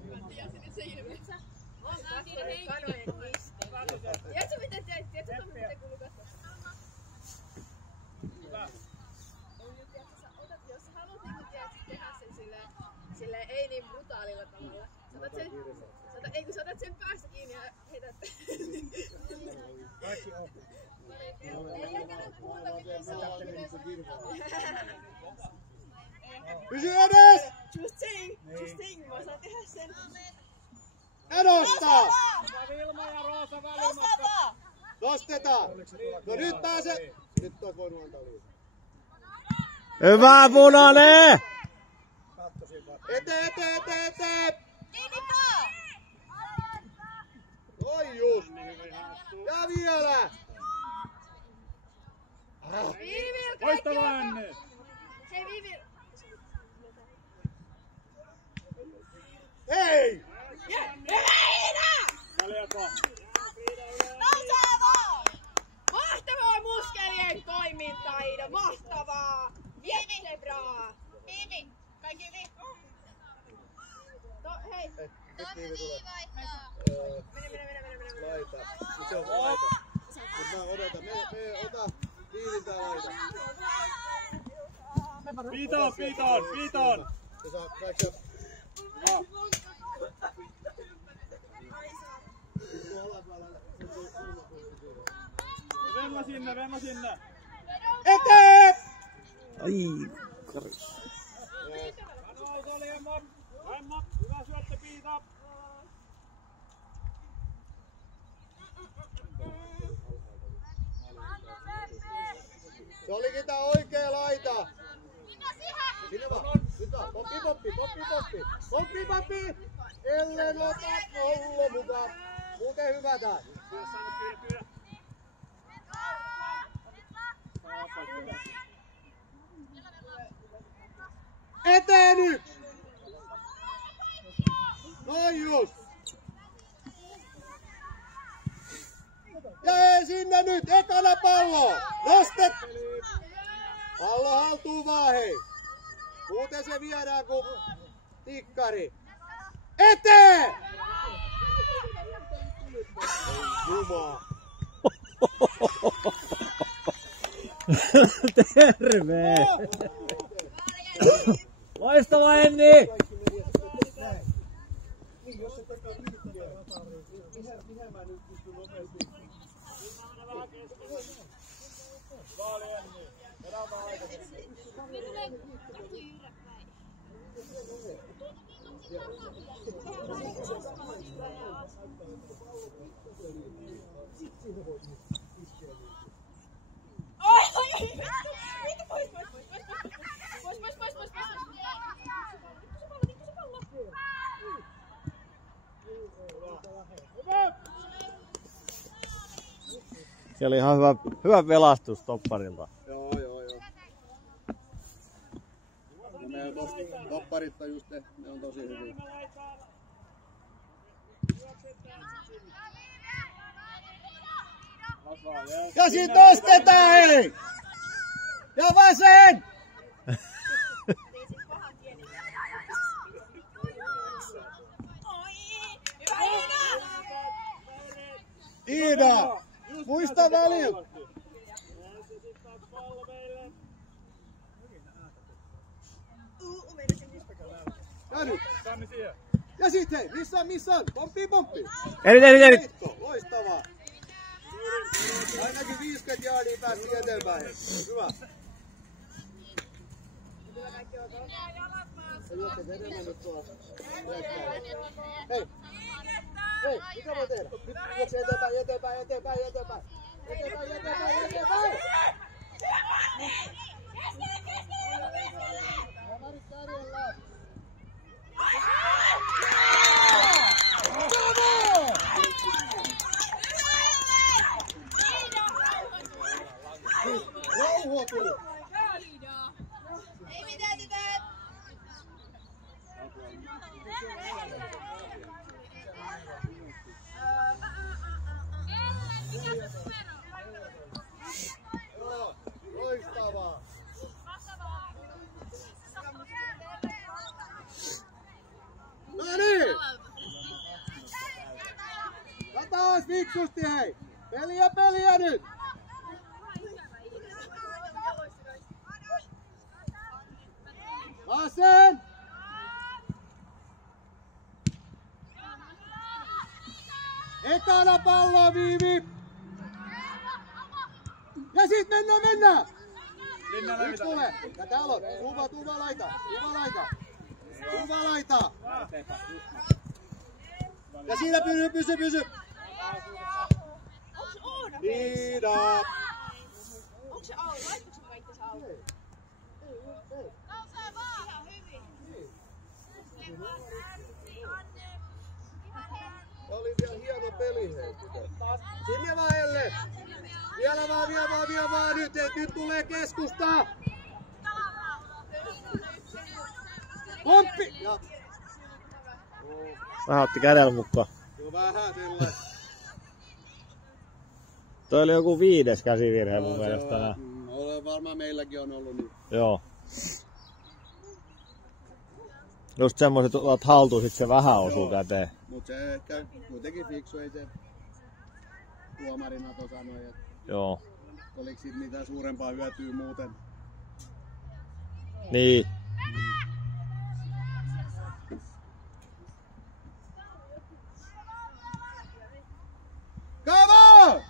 Tiedätkö miten kuuluu katsoa? Hyvä! Jos sä haluat tehdä sen silleen ei niin brutaalilla tavalla. Sä otat sen päästä kiinni ja heität. Kaikki on. Pysy edes! Just saying, mä saan tehdä sen. Nostaa! Vilma ja Roosa välimatka! Nostetaan! No nyt pääse! Nyt ois voinut antaa Liisa. Hyvä punainen! Eteen! Oi just! Ja vielä! Loistavaa Anne! Hei Viivil! Hei! Väliäpä! Nousee vaan! Mahtavaa muskelien toimintaida! Mahtavaa! Vietebraa! Viivi! Kaikki hyvin? Hei! Nyt Viivi tulee. Mene. Laita. Nyt se on laita. Nyt mä odotan. Me ota Viivin tää laita. Piiton! Se saa kaikkea. Venla sinne! Eteen! Ai, kari. Emma, hyvä syöttö, Piita! Se olikin tää oikea laita. Sinne vaan. Nyt vaan. Poppi. Ellen ota kollo mukaan. Muuten hyvä tää. Eteen nyt! Noin just! Ja sinne nyt! Ekana pallo! Nostet! Pallo haltuu vaan hei! Muuten se viedään kuin tikkari. Eteen! Jumaa! Terve! Loistava Enni! Niin, jos se takaa mihin mä nyt pystyn nopeasti. Vaali Enni! Vedä vaan aikaisemmin. Se oli ihan hyvä pelastus topparilta. Joo. Ja meidän topparit on just ne on tosi hyviä. Ja sit nostetaan hei! Ja vasen! Iida! Muista välillä! Ja nyt! Ja sit hei! Missä on? Pomppi! Eri! Loistavaa! Ainakin 50 jaardia päästiin eteenpäin. Hyvä. Hei! Hei, mitä voi tehdä? Nyt juokse eteenpäin! Rauhoa tuli! Ei mitään tytöt! Joo, loistavaa! No niin! Ja taas fiksusti hei! Peliä nyt! Vasen! Ekana pallo Viivi! Ja sit mennään! Yksi tulee! Ja täällä on tuva laita! Ja siinä pysy! Onks Oona? Iida! Onks se auto? Laittuuko se kaikki se auto? Nousee vaan! Ihan hyvin. Oli vielä hieno peli hei. Sinne vaan Elle! Vielä vaan nyt tulee keskusta! Pomppi! Ja. Vähän otti kädellä mukaan. Joo, vähän sillä. Toi oli joku 5. käsivirhe mun mielestä tänään. Varmaan meilläkin on ollut niin. Joo. Just semmoset otat haltuun, sit se vähän osuu käteen. Mut se ehkä kuitenkin fiksu, ei se tuomarina sanoi, että Joo. oliko siitä mitään suurempaa hyötyä muuten. Niin. Come on!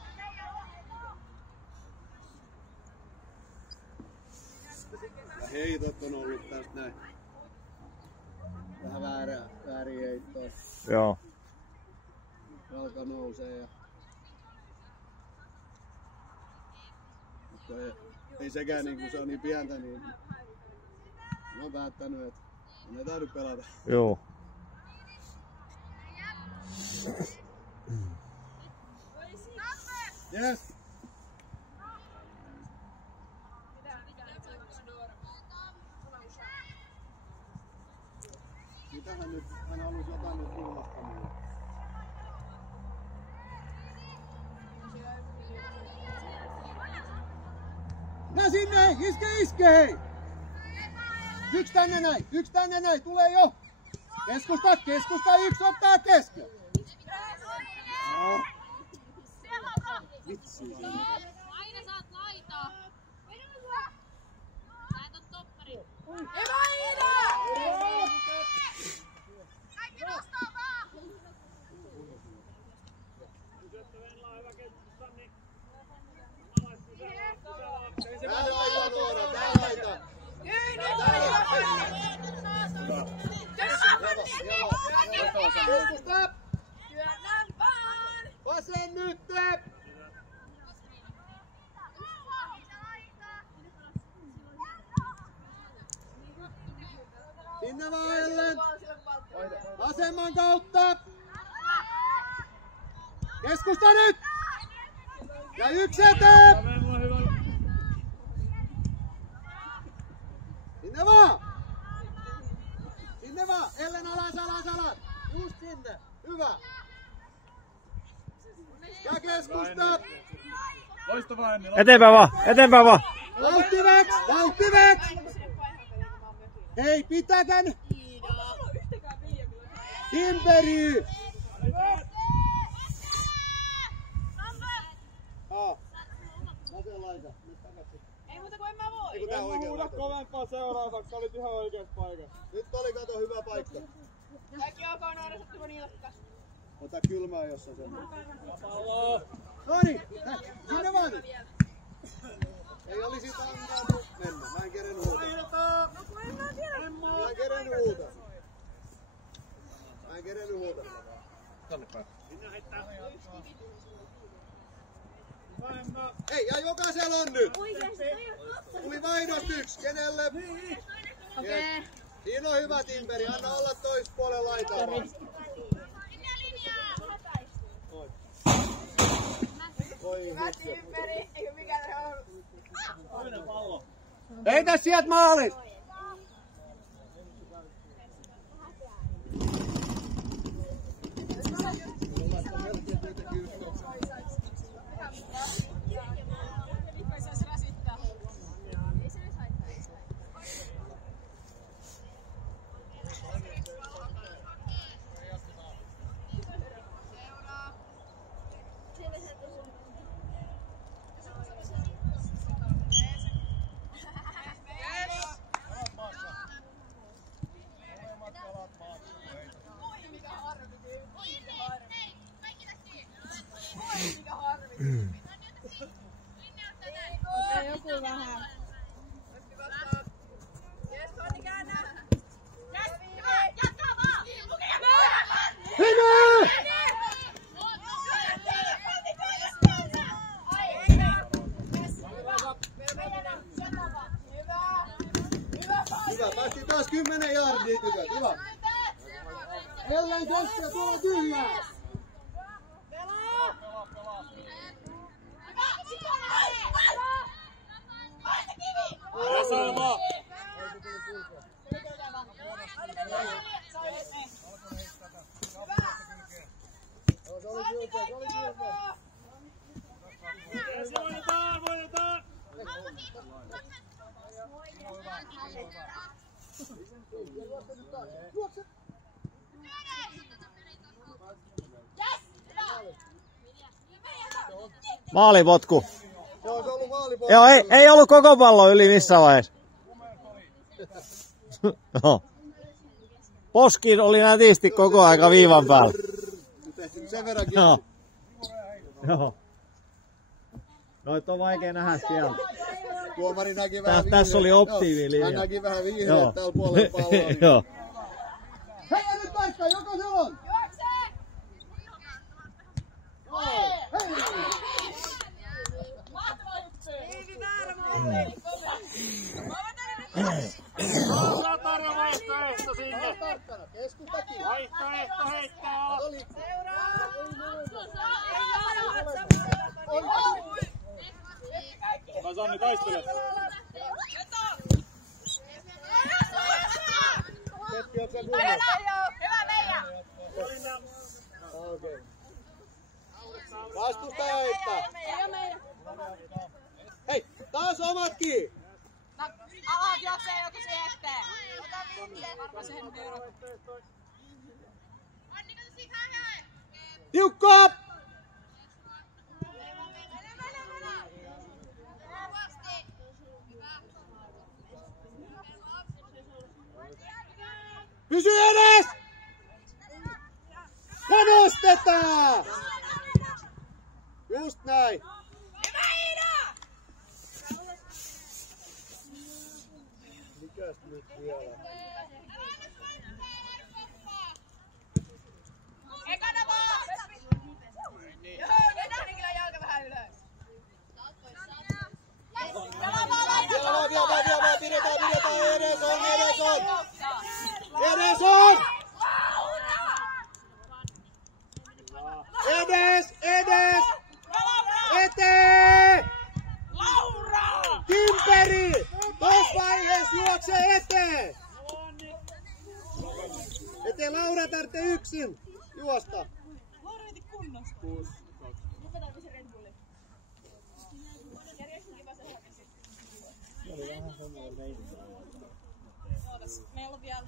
Ja heitot on ollut tästä näin. Vähän väärin heittoa. Joo. Jalka nousee ja... Mutta ei sekään niin, kun se on niin pientä, niin... Mä oon päättänyt, että ei täydy pelata. Joo. Yes! Mitähän nyt? Hän halusi jotain nyt ilmastamia. No sinne! Iske hei! Yksi tänne näin! Tulee jo! Keskusta! Yksi ottaa kesken! No. Vitsi. Aina saat laitaa. Sä et oo toppari. Kaikki nostaa vaan! Täällä laita Noora, täällä laita! Keskusta! Työnnän vaan! Vasen nyt! Sinne vaan Ellen! Vasemman kautta! Keskusta nyt! Ja yksi eteen! Sinne vaan! Sinne vaan! Ellen alas! Just sinne! Hyvä! Ja keskusta! Loistavaa Emmi! Eteenpäin vaan! Vauhti veks! Hei, pitäkää nyt! Timperi! Vasen laita. Ei muuta kuin en mä voi. Eiku tää oikein Huuda laita. kovempaa seuraavaksi, olit ihan oikeassa paikassa. Nyt oli kato hyvä paikka. Kaikki ok, Noora, sattu kun ilkkas. Ota kylmää, jos on semmoinen. Pallo! Noniin! Sinne vaan nyt! Ei olisi antanut mennä. Mä en kerennyt huutaa. Mä en kerennyt huutaa. Tänne päin. Ei, ja jokaisella on nyt! Tuli vaihdosta yksi. Kenelle? Okei. Siinä on hyvä Timperi. Anna olla toispuolen laitaa vaan. Hyvä Timperi. Eikö mikään ole? Toinen pallo. Heitä sieltä maalit! Joku vähän. Hyvä, päästiin taas 10 jardia tyköt. Hyvä. Ellen kesken, tuolla tyhjää. Salma! Voitetaan! Maalipotku. Se olisi ollut maalipotku. Joo, ei ollut koko pallo yli missään vaiheessa. No. Poski oli nätisti koko aika viivan päällä. Sen verran Joo. Joo. Noit on vaikea nähdä siellä. Tuomari näki vähän vihreä. Tässä oli optiiviliian. Hän näki vähän vihreä täällä puolella palloa. Joo. Hei, ja nyt paikka, joko se on? Saa tarjoa vaihtoehto sinne. Vaihtoehto heittää. Mä Sanni taistele. Seppi, onko se kunnossa? Hyvä meidän! Okei. Vastustaja heittää. Hei, taas omatkin! Alat juoksee joku sieltä. Tiukkaa! Pysy edes! Ja nostetaan! Just näin. Hyvä Iida! Mikäs nyt vielä? Ekana vaan! Joo, mennään kyllä jalka vähän ylös. Vielä, pidetään, edes on! Edes on! Edes! Eteen! Laura! Kimperi! Tos vaiheessa juokse eteen! Ettei Laura tarvitse yksin juosta. Laura veti kunnosta. Otetaan se Red Bulli. Järjestin kiva se hakesi. Meillä on vielä...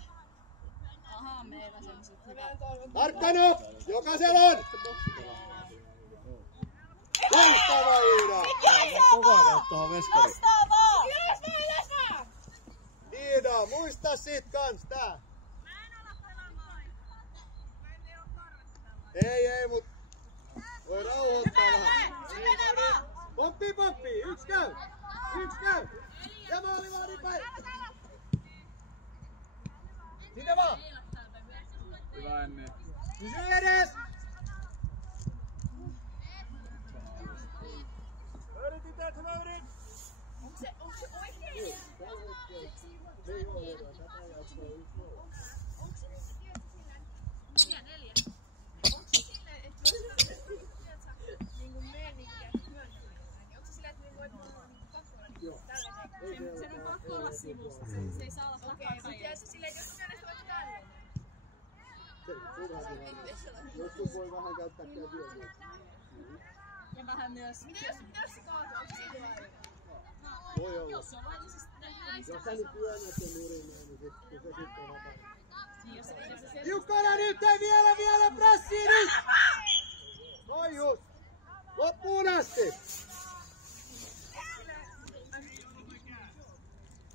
Ahaa, meillä semmoset hyvät. Tarkkana! Jokaisella on! Loistava Iida! Koko ajan tuohon veskariin. Vastaavaa! Ylös vaan! Iida, muista sit kans tää! Ei, mut voi rauhoittaa vähän. Poppi! Yksi käy! Ja maalivahdin päin! Sinne vaan! Hyvä ennen. Pysy edes! Onko se oikein? Onko se nyt sillä... Neljä. Onko se silleen, että niinku meininkiä hyödyntää? Onko se silleen, että me voit pakko olla tällainen? Sen on pakko olla sivusta. Se ei saa olla takana. Okei, se silleen, jos on mielestä vaikka tällainen. Joskus voi vähän käyttää käsiä. Ja vähän myös... Mitä jos se kaatuu? Onko se siitä vai? Voi olla. Jos se on laillisesti näin. Jos sä nyt työnnät sen yrineen, niin se sitten on vapaa. Jos Tiukkana nyt, ei vielä pressiin nyt! Noi just! Loppuun asti!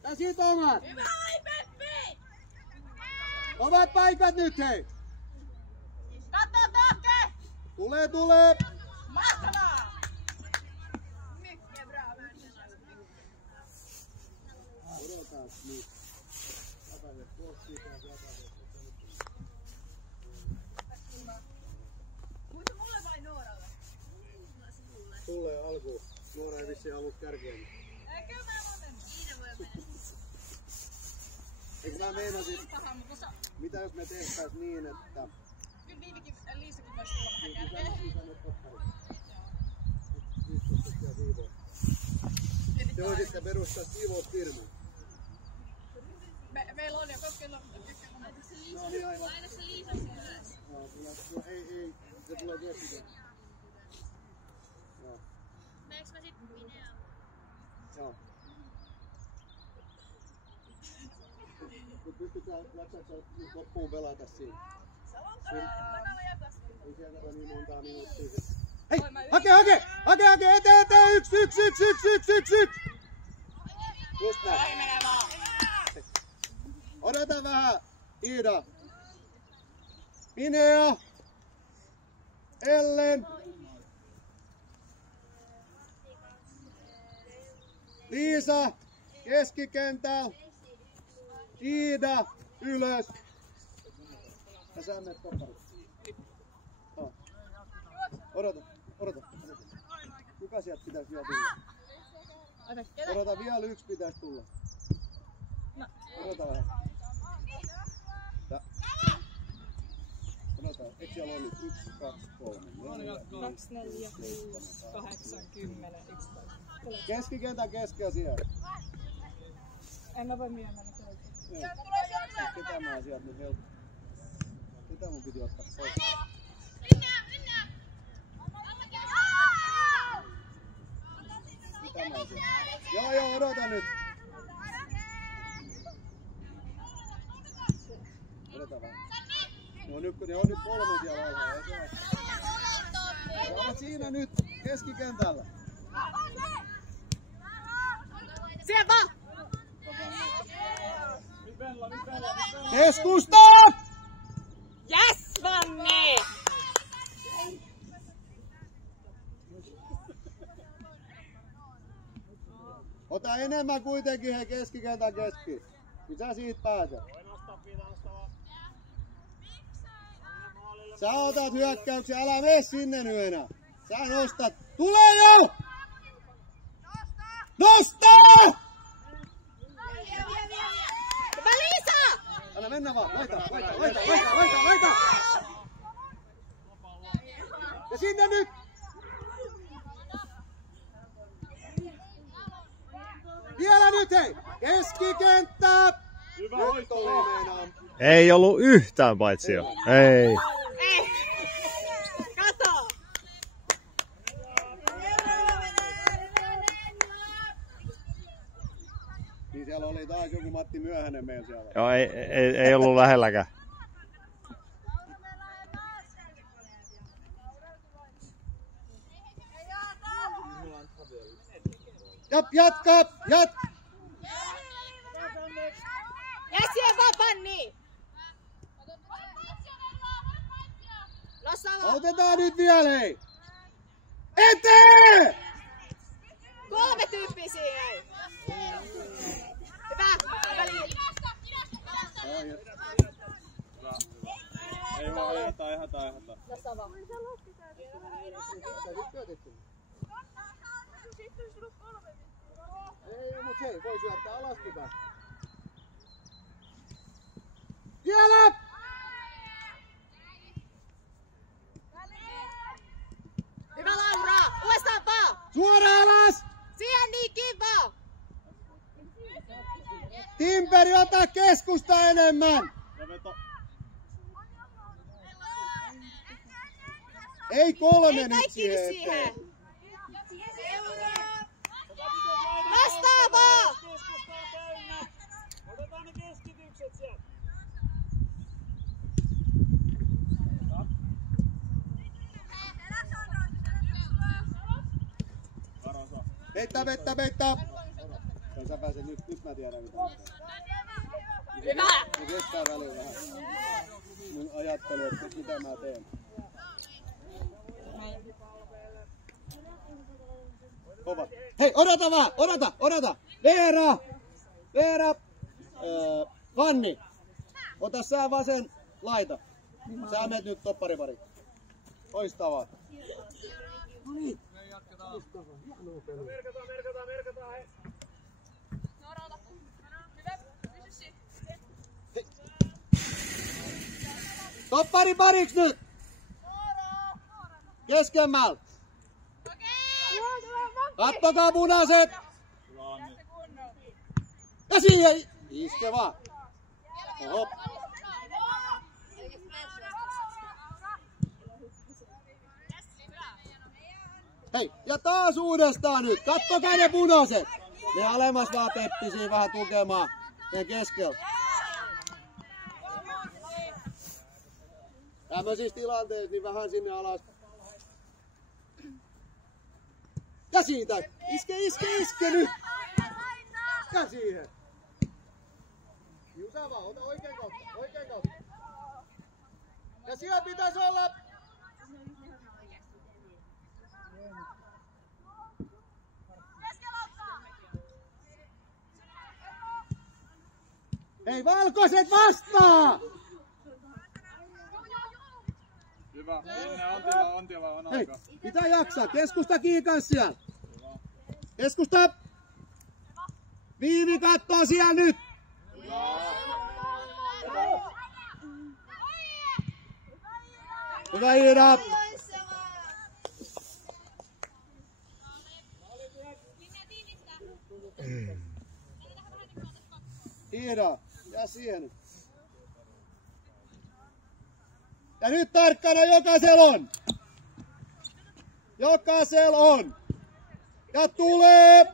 Ja sit omat! Hyvä, ai Peppi! Omat paikat nyt, hei! Katso takke! Tulee! Mahtavaa! Mycket bra, Odotas nyt. Jäpäilet pois siitä ja jäpäilet. Mutta mulle vai Nooralle? Tulee alkuun. Noora ei vissiin halua kärkeä. Kyllä mä voin mennä. Iida voi mennä. Eikö mä meinasin, mitä jos me tehtäis niin, että... Kyllä Viivikin, Liisakin voisi tulla vähän kärkeen. Te voisitte perustaa siivousfirman. Meillä on jo koskella. No niin, aivan. Laita se Liisa ylös. No, ei, se tulee viestiä. Joo. Meneekö mä sitten videoon? Joo. Mut pystytään, jaksaatko nyt loppuun pelata siinä? Ei siellä ole niin montaa minuuttia. Hei! Hake! Eteen! Yksi! Just näin. Odota vähän, Iida. Minea. Ellen. Liisa. Keskikentällä. Iida. Ylös. Ja sä menet toppari. Odota. Kuka sieltä pitäisi vielä tulla? Odota, vielä yksi pitäisi tulla. Odota vähän. Odota, eikö siellä ollut 1, 2, 3, 4, 2, 4, 6, 8, 10, 11. Keskikentän keskellä siellä. En mä voi myönnä. Ketä mä sieltä nyt helppo? Ketä mun piti ottaa pois? Ketä mä sieltä? Joo, odota nyt. Odota vähän. Ne on nyt 3 siellä aikaa. Ne ovat siinä nyt keskikentällä. Siellä! Keskusta! Yes, Vanni! Ota enemmän kuitenkin he keskikentän keski. Mitä siitä pääsee? Sä otat hyökkäyksen, älä mene sinne nyt enää. Sä nostat. Tule jo! Nosta! Liisa! Anna mennä vaan. Laita. Ja sinne nyt! Vielä nyt hei! Keskikenttä! Hyvä Nyt oli meinaa. Ei ollut yhtään paitsi jo. Ei. Ei! Kato! Niin siellä oli taas joku Matti Myöhänen meillä siellä. Joo, ei ollut lähelläkään. Jatka! Ja siellä Vanni! Otetaan nyt vielä hei! Eteen! 3 tyyppiä siihen! Hyvä! Ei vaan ei hätää. Ei, mut hei, voi syöttää alaskin päin. Vielä! Hyvä Laura! Uudestaan vaan! Suoraan alas! Siihen niin kiva! Timperi, ota keskusta enemmän! Ei 3 nyt siihen eteen. Nostaa vaan! Otetaan ne keskitykset sieltä. Peittaa! Ja sä pääset nyt mä tiedän mitä. Hyvä! Se kestää väliin vähän. Mun ajattelu, että mitä mä teen. Kova. Hei, odota! Veera! Vanni! Ota sä vasen laita. Sä menet nyt topparipari. Loistavaa. No niin. Merkataan, hei. Toppari pariksi nyt! Keskemmällä! Kattokaa punaiset! Ja siihen! Iske vaan! Oho. Hei, ja taas uudestaan nyt! Kattokaa ne punaiset! Ne alemmas vaan Peppisiin vähän tukemaan. Ne keskellä. Tämmöisissä tilanteissa niin vähän sinne alas. Ja siitä! Iske nyt! Ja siihen! Kiusaa vaan, ota oikein kautta, oikein kautta. Ja siellä pitäisi olla... Hei, valkoiset vastaa! Hyvä, Minne, on tilaa, on Hei, aika. pitää jaksaa, keskusta kiikas siellä. Keskusta! Viivi kattoo siellä nyt! Hyvä Iida! Iida, ja siihen. Ja nyt tarkkana, jokaisella on! Jokaisella on! Ja tulee!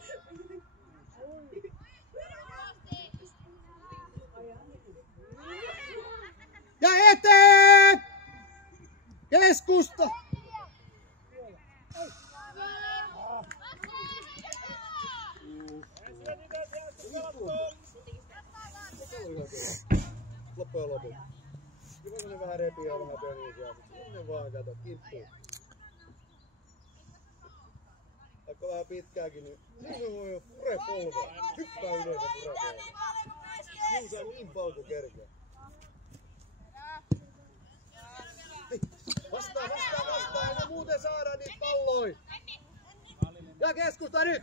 Ja eteen! Keskusta! Loppujen lopuksi. Kyllä ne vähän repii ja vähän pöniä siellä, mutta sinne vaan kato, kimppuun. Vaikka vähän pitkääkin, niin sinne voi jo pure polvea. Hyppää ylös ja pure polvea. Kiusaa niin paljon kuin kerkeä. Vastaa, ei me muuten saada niitä palloja. Ja keskusta nyt!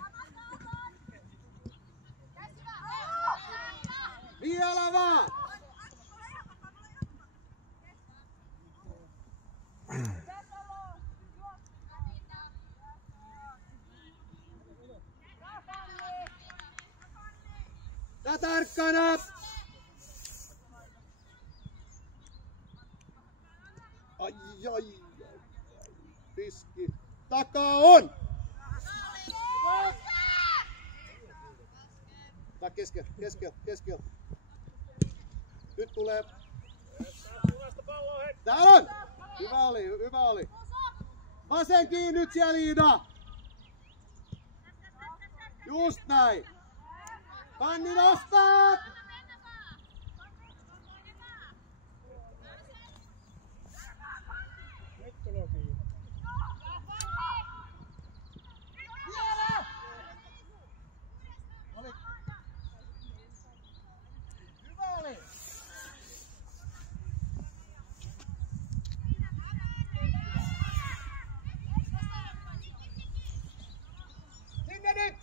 Vielä vaan! Ja tarkkana! Ai. Piski. Takaa on! Tää keskel. Nyt tulee. Täällä on! Hyvä oli. Vasen kiinni nyt siellä Iida! Just näin! Kanni nostaa!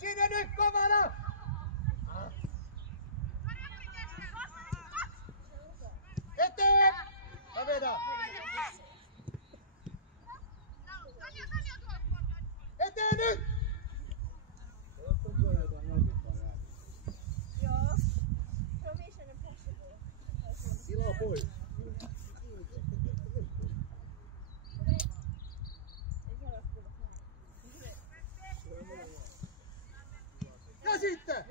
Sinne nyt kovana! Eteen! Mä vedän! Eteen nyt! Joo. Provision impossible. Tilaa pois. Ja sitten!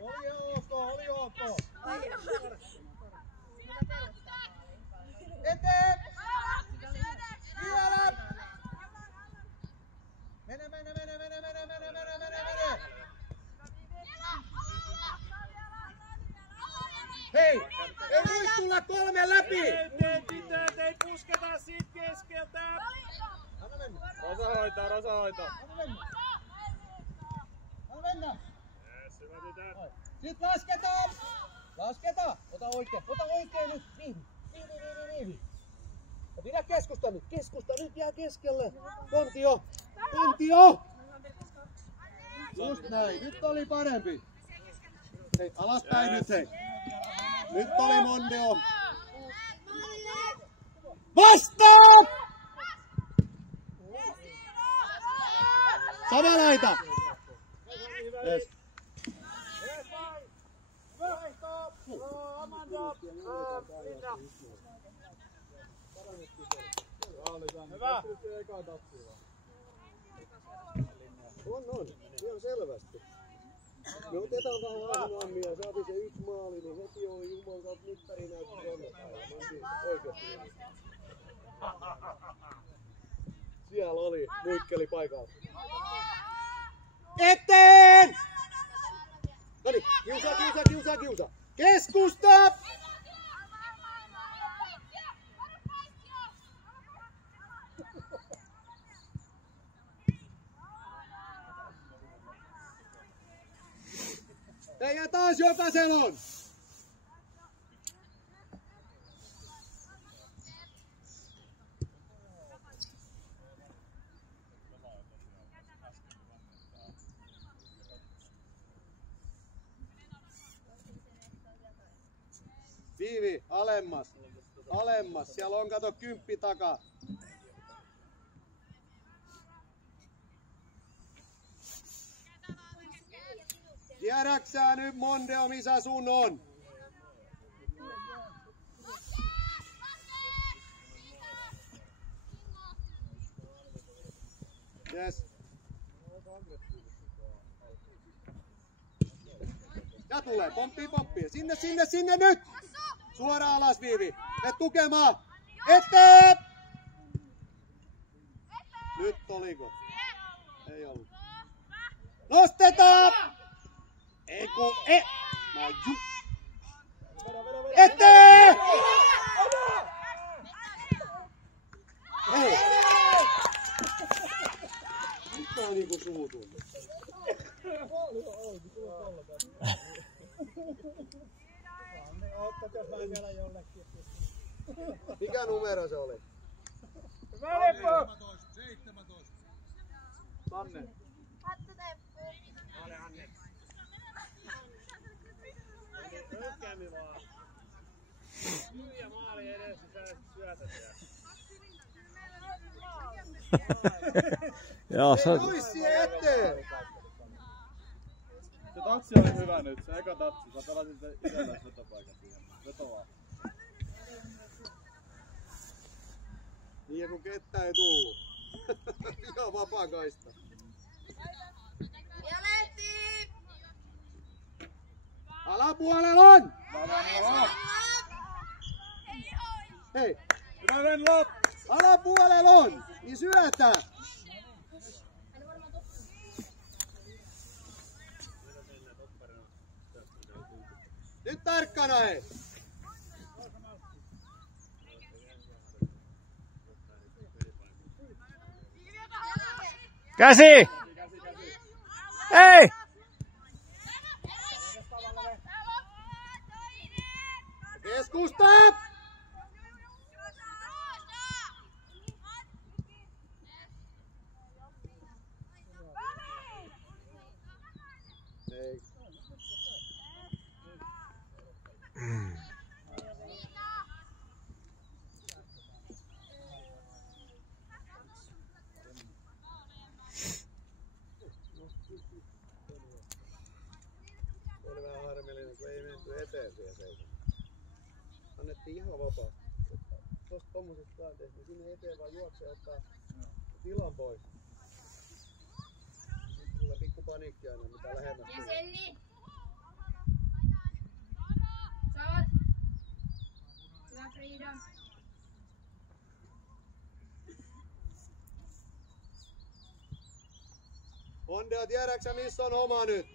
Oli ok. Eteen! Vielä! Mene! Hei! Ei voi tulla 3 läpi! Tytöt, ei pusketa siitä keskeltä! Anna mennä! Rosa hoitaa. Anna mennä! Yes, hyvä tytär. Sitten lasketaan! Ota oikein nyt! Viivi! Ja pidä keskusta nyt jää keskelle! Kontio! Just näin, nyt oli parempi! Hei, alaspäin nyt hei! Nyt oli Mondeo! Vastaan! Sama laita! Yes. Hyvä! On. Ihan selvästi. Me otetaan vähän ahmoammia ja saatiin se 1 maali, niin heti oli Jumalan kautta mittari näytti 3 päivää. Mentiin oikeesti. Siellä oli muikkeli paikalla. Eteen! Noniin, kiusaa. Keskusta! Ja taas jokaisen on! Viivi, alemmas. Alemmas. Siellä on kato 10 takaa. Tiedäksää nyt Mondeo missä sun on? Yes. Ja tulee, pomppii. Sinne nyt! Suoraan alas Viivi. Et tukemaan. Eteen! Nyt oliko? Ei ollut. Nostetaan! Eiku, Mä ju... Eteen! Hei! Mitä on niinku suutunut? Mikä numero se oli? 17. Tanne. Hölkkäämi vaan. Hyviä maali edessä, sä syötät Joo, se... Tuis siihen eteen! Se tatsi oli hyvä nyt, se eka tatsi. Sä pelasit itselläs vetopaikan siihen. Vetovaa. Niin ja kun kettä ei tullut. Ihan vapaa kaista. Ja Lehti! Alapuolella on! Hei! Alapuolella on! Niin syötä! Nyt tarkkana hei! Käsi! Ei! Keskusta! Ei. Se oli vähän harmillinen, kun ei menty eteen siihen seisomaan. Annettiin ihan vapaasti. Tuosta tommosesta tilanteesta, niin sinne eteen vaan juoksee ottaa tilan pois. Sitten tulee pikku paniikki aina, mitä lähemmäs Ja tulee. Selli! Saat! Hyvä Freedom! Mondeo, tiedäksä missä on oma nyt?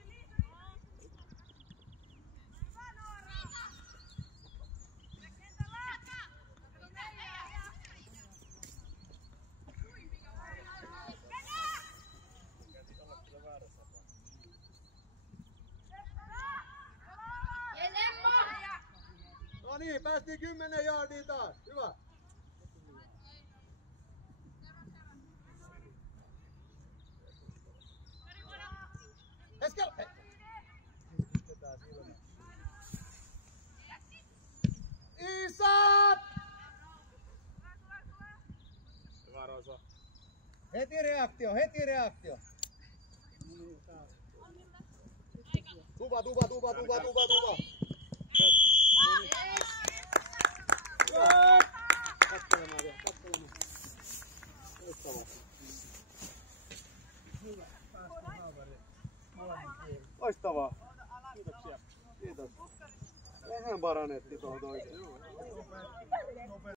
Ja Leppo! No niin, päästiin 10 jaardia taas. Hyvä. Eskel! Isat! Hyvä Rosa. Heti reaktio. Tuva. Katselemaan vielä. Loistavaa. Loistavaa. Kiitoksia. Kiitos. Vähän parannettiin tuohon toiseen.